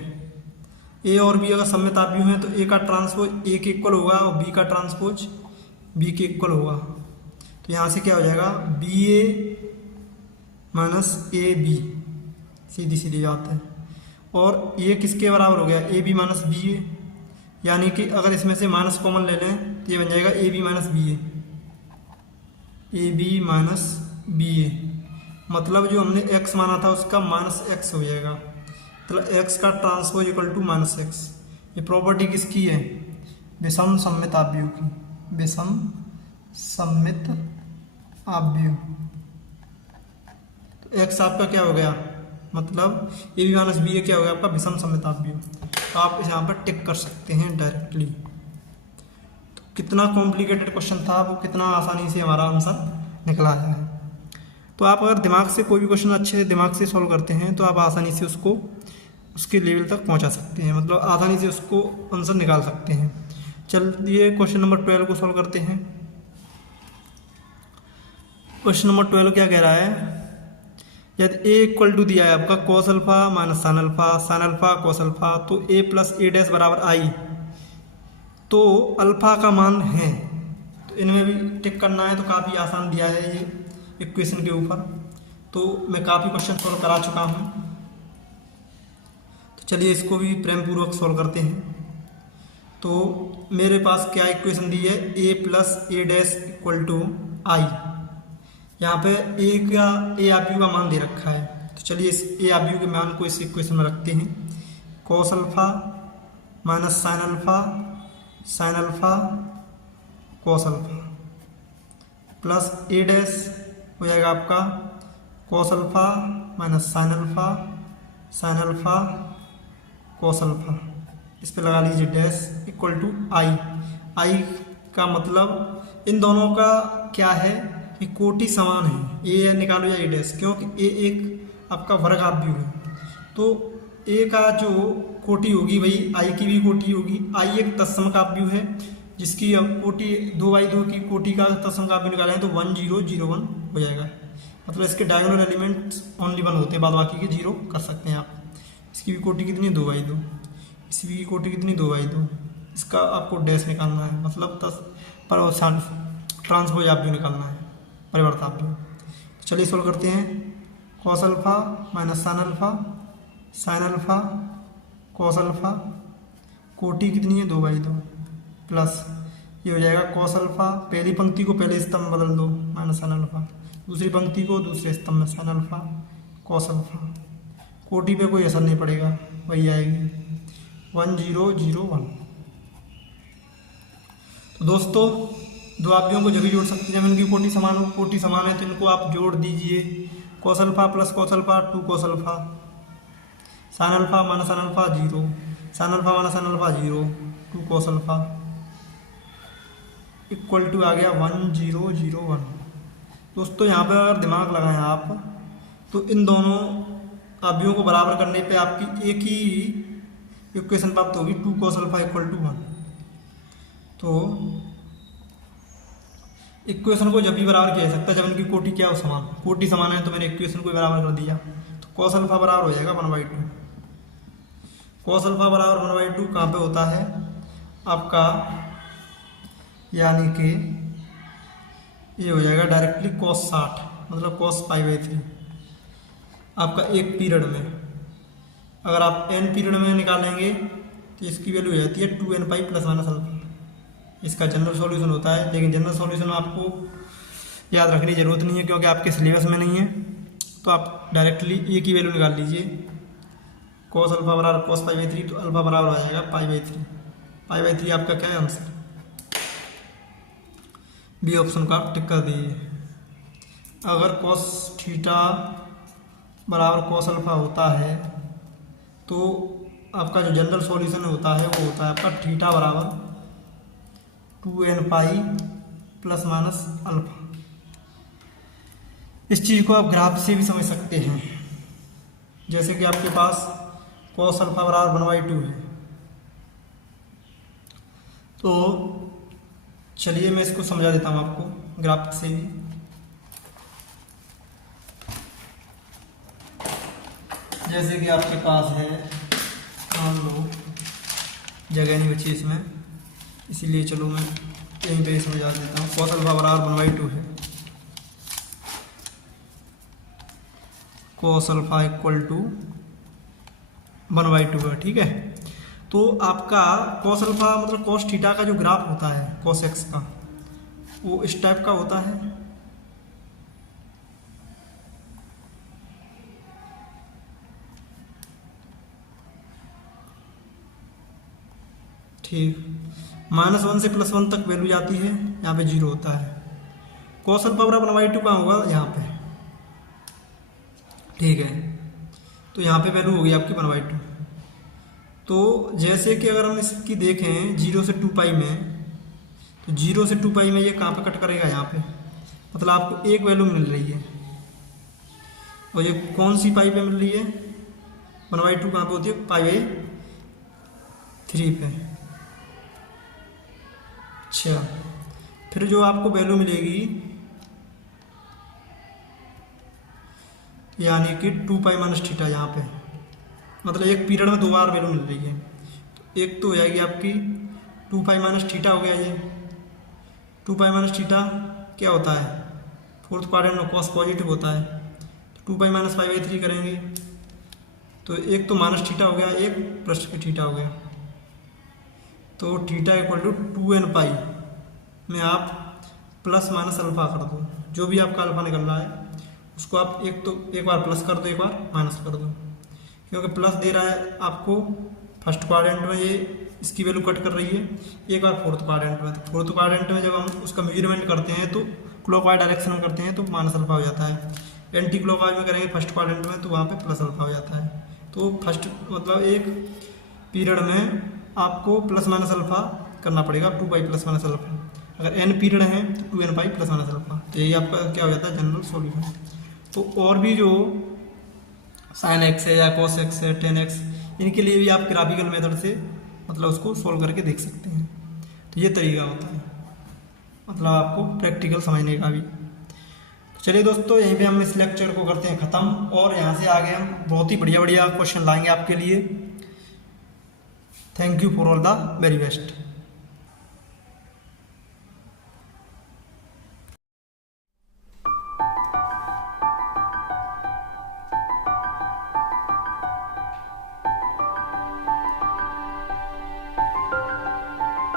ए और बी अगर सममित अवयव हैं तो ए का ट्रांसपोज ए के इक्वल होगा और बी का ट्रांसपोज बी के इक्वल होगा। तो यहाँ से क्या हो जाएगा, B A minus A B, सीधी सीधी बात है। और ये किसके बराबर हो गया, A B minus B A, यानी कि अगर इसमें से माइनस कॉमन ले लें तो ये बन जाएगा A B minus B A, A B minus B A, मतलब जो हमने x माना था उसका माइनस एक्स हो जाएगा, मतलब x का transpose equal to minus X. ये प्रॉपर्टी किसकी है, विषम सममित आव्यूह की, विषम सममित आव्यूह। तो x आपका क्या हो गया, मतलब ए बी माइनस बी ए क्या हो गया आपका विषम सममित आव्यूह। तो आप इस यहाँ पर टिक कर सकते हैं डायरेक्टली। तो कितना कॉम्प्लिकेटेड क्वेश्चन था वो कितना आसानी से हमारा आंसर निकला है। तो आप अगर दिमाग से कोई भी क्वेश्चन अच्छे दिमाग से सॉल्व करते हैं तो आप आसानी से उसको उसके लेवल तक पहुंचा सकते हैं, मतलब आसानी से उसको आंसर निकाल सकते हैं। चलिए क्वेश्चन नंबर 12 को सॉल्व करते हैं। क्वेश्चन नंबर 12 क्या कह रहा है, यदि ए इक्वल टू दिया है आपका cos alpha minus sine alpha cos alpha, तो ए प्लस ए डैश बराबर आई, तो अल्फा का मान है। तो इनमें भी टिक करना है, तो काफ़ी आसान दिया है ये इक्वेशन के ऊपर। तो मैं काफ़ी क्वेश्चन सॉल्व करा चुका हूँ, तो चलिए इसको भी प्रेम पूर्वक सॉल्व करते हैं। तो मेरे पास क्या इक्वेशन दी है, A plus A dash equal to I. यहाँ पे ए का ए आव्यूह का मान दे रखा है, तो चलिए इस ए आव्यूह के मान को इस इक्वेशन में रखते हैं। Cos alpha minus sine alpha cos alpha plus A dash हो जाएगा आपका cos alpha minus sine alpha cos alpha, इस पे लगा लीजिए डैश इक्वल टू आई का मतलब इन दोनों का क्या है कि कोटि समान है, ए निकालो या ए डैश, क्योंकि ए एक आपका वर्ग आव्यूह है। तो ए का जो कोटि होगी वही आई की भी कोटि होगी। आई एक तत्सम का आव्यूह है जिसकी कोटि 2/2 की कोटि का तत्सम का आव्यूह निकालें तो 1 0 0 1 हो जाएगा, मतलब इसके डायगोनल एलिमेंट्स ओनली 1 होते हैं, बाद बाकी के 0 कर सकते हैं आप। इसकी भी कोटि कितनी 2/2, इसकी भी कोटि कितनी 2/2, इसका आपको डैश निकालना है, मतलब ट्रांसपोज आव्यूह निकालना है, परिवर्त आव्यूह। चलिए सॉल्व करते हैं। Cos alpha minus sine alpha cos alpha, कोटि कितनी है 2/2 प्लस ये हो जाएगा कॉस अल्फा, पहली पंक्ति को पहले स्तंभ में बदल दो माइनस साइन अल्फा, दूसरी पंक्ति को दूसरे स्तंभ में साइन अल्फा कॉस अल्फा, कोटि पे कोई असर नहीं पड़ेगा, वही आएगी 1 0 0 1। तो दोस्तों दो आव्यूहों को जब भी जोड़ सकते हैं जब इनकी कोटि समान है तो इनको आप जोड़ दीजिए। Cos alpha plus cos alpha 2 cos alpha, sine alpha minus sine alpha 0, sine alpha minus sine alpha 0, 2 cos alpha equal to आ गया 1 0 0 1। दोस्तों यहाँ पर अगर दिमाग लगाएं आप तो इन दोनों आव्यूहों को बराबर करने पे आपकी एक ही इक्वेशन प्राप्त होगी, 2 कॉस अल्फा इक्वल टू 1। तो इक्वेशन को जब भी बराबर किया जा सकता है जब इनकी कोटि क्या हो समान, कोटि समान है तो मैंने इक्वेशन को बराबर कर दिया। तो कॉस अल्फा बराबर हो जाएगा 1/2। कॉस अल्फा बराबर 1/2 कहाँ पे होता है आपका, यानी कि ये हो जाएगा डायरेक्टली कॉस 60, मतलब कॉस π/3 आपका एक पीरियड में। अगर आप n पीरियड में निकालेंगे तो इसकी वैल्यू हो जाती है 2n pi plus minus alpha. इसका जनरल सॉल्यूशन होता है, लेकिन जनरल सॉल्यूशन आपको याद रखने की जरूरत नहीं है क्योंकि आपके सिलेबस में नहीं है। तो आप डायरेक्टली ए की वैल्यू निकाल लीजिए, कॉस अल्फा बराबर कॉस π/3, तो अल्फा बराबर आ जाएगा π/3। π/3 आपका क्या है आंसर, बी ऑप्शन का आप टिक कर दीजिए। अगर कॉस थीटा बराबर कॉस अल्फा होता है तो आपका जो जनरल सॉल्यूशन होता है वो होता है आपका थीटा बराबर 2n pi plus minus alpha. इस चीज़ को आप ग्राफ से भी समझ सकते हैं, जैसे कि आपके पास कॉस अल्फा बराबर 1/2 है। तो चलिए मैं इसको समझा देता हूँ आपको ग्राफ से भी। जैसे कि आपके पास है, मान लो जगह नहीं बची इसमें, इसीलिए चलो मैं यहीं पे समझा देता हूँ। कॉस अल्फा बराबर 1/2 है, कॉस अल्फा इक्वल टू 1/2 है, ठीक है। तो आपका कॉस अल्फा मतलब कॉस थीटा का जो ग्राफ होता है कॉस एक्स का, वो इस टाइप का होता है। ठीक, -1 से +1 तक वैल्यू जाती है, यहाँ पे 0 होता है। कॉस अल्फा बराबर 1/2 कहाँ होगा, यहाँ पे, ठीक है। तो यहाँ पे वैल्यू होगी आपकी 1/2। तो जैसे कि अगर हम इसकी देखें 0 से 2 पाई में, तो 0 से 2 पाई में ये कहाँ पे कट करेगा, यहाँ पे, मतलब आपको एक वैल्यू मिल रही है। और ये कौन सी पाई पे मिल रही है, 1/2 कहाँ पे होती है, π/3 पे। अच्छा, फिर जो आपको वैल्यू मिलेगी यानी कि 2 पाई माइनस थीटा, यहाँ पे मतलब एक पीरियड में 2 बार वैल्यू मिल रही है। तो एक तो हो जाएगी आपकी 2 पाई माइनस थीटा हो गया, ये 2 पाई माइनस थीटा क्या होता है, फोर्थ क्वाड्रेंट में कॉस पॉजिटिव होता है, तो 2 पाई माइनस π/3 करेंगे। तो एक तो माइनस थीटा हो गया, एक प्लस के थीटा हो गया। तो थीटा इक्वल टू 2n पाई में आप प्लस माइनस अल्फा कर दो, जो भी आपका अल्फा निकल रहा है उसको आप एक बार प्लस कर दो, एक बार माइनस कर दो, क्योंकि प्लस दे रहा है आपको फर्स्ट क्वाड्रेंट में, ये इसकी वैल्यू कट कर रही है, एक बार फोर्थ क्वाड्रेंट में। तो फोर्थ क्वाड्रेंट में जब हम उसका मेजरमेंट करते हैं तो क्लॉकवाइज डायरेक्शन में करते हैं तो माइनस अल्फा हो जाता है, एंटी क्लॉकवाइज में करेंगे फर्स्ट क्वाड्रेंट में तो वहाँ पे प्लस अल्फा हो जाता है। तो फर्स्ट मतलब एक पीरियड में आपको प्लस माइनस अल्फा करना पड़ेगा, 2 पाई प्लस माइनस अल्फा। अगर n पीरियड है तो 2n pi plus minus alpha. तो यही आपका क्या हो जाता है, जनरल सॉल्यूशन। तो और भी जो साइन एक्स है या कॉस एक्स है, टेन एक्स, इनके लिए भी आप ग्राफिकल मेथड से मतलब उसको सोल्व करके देख सकते हैं। तो ये तरीका होता है मतलब आपको प्रैक्टिकल समझने का भी। तो चलिए दोस्तों, यहीं पे हम इस लेक्चर को करते हैं ख़त्म, और यहाँ से आगे हम बहुत ही बढ़िया बढ़िया क्वेश्चन लाएंगे आपके लिए। Thank you for all the very best.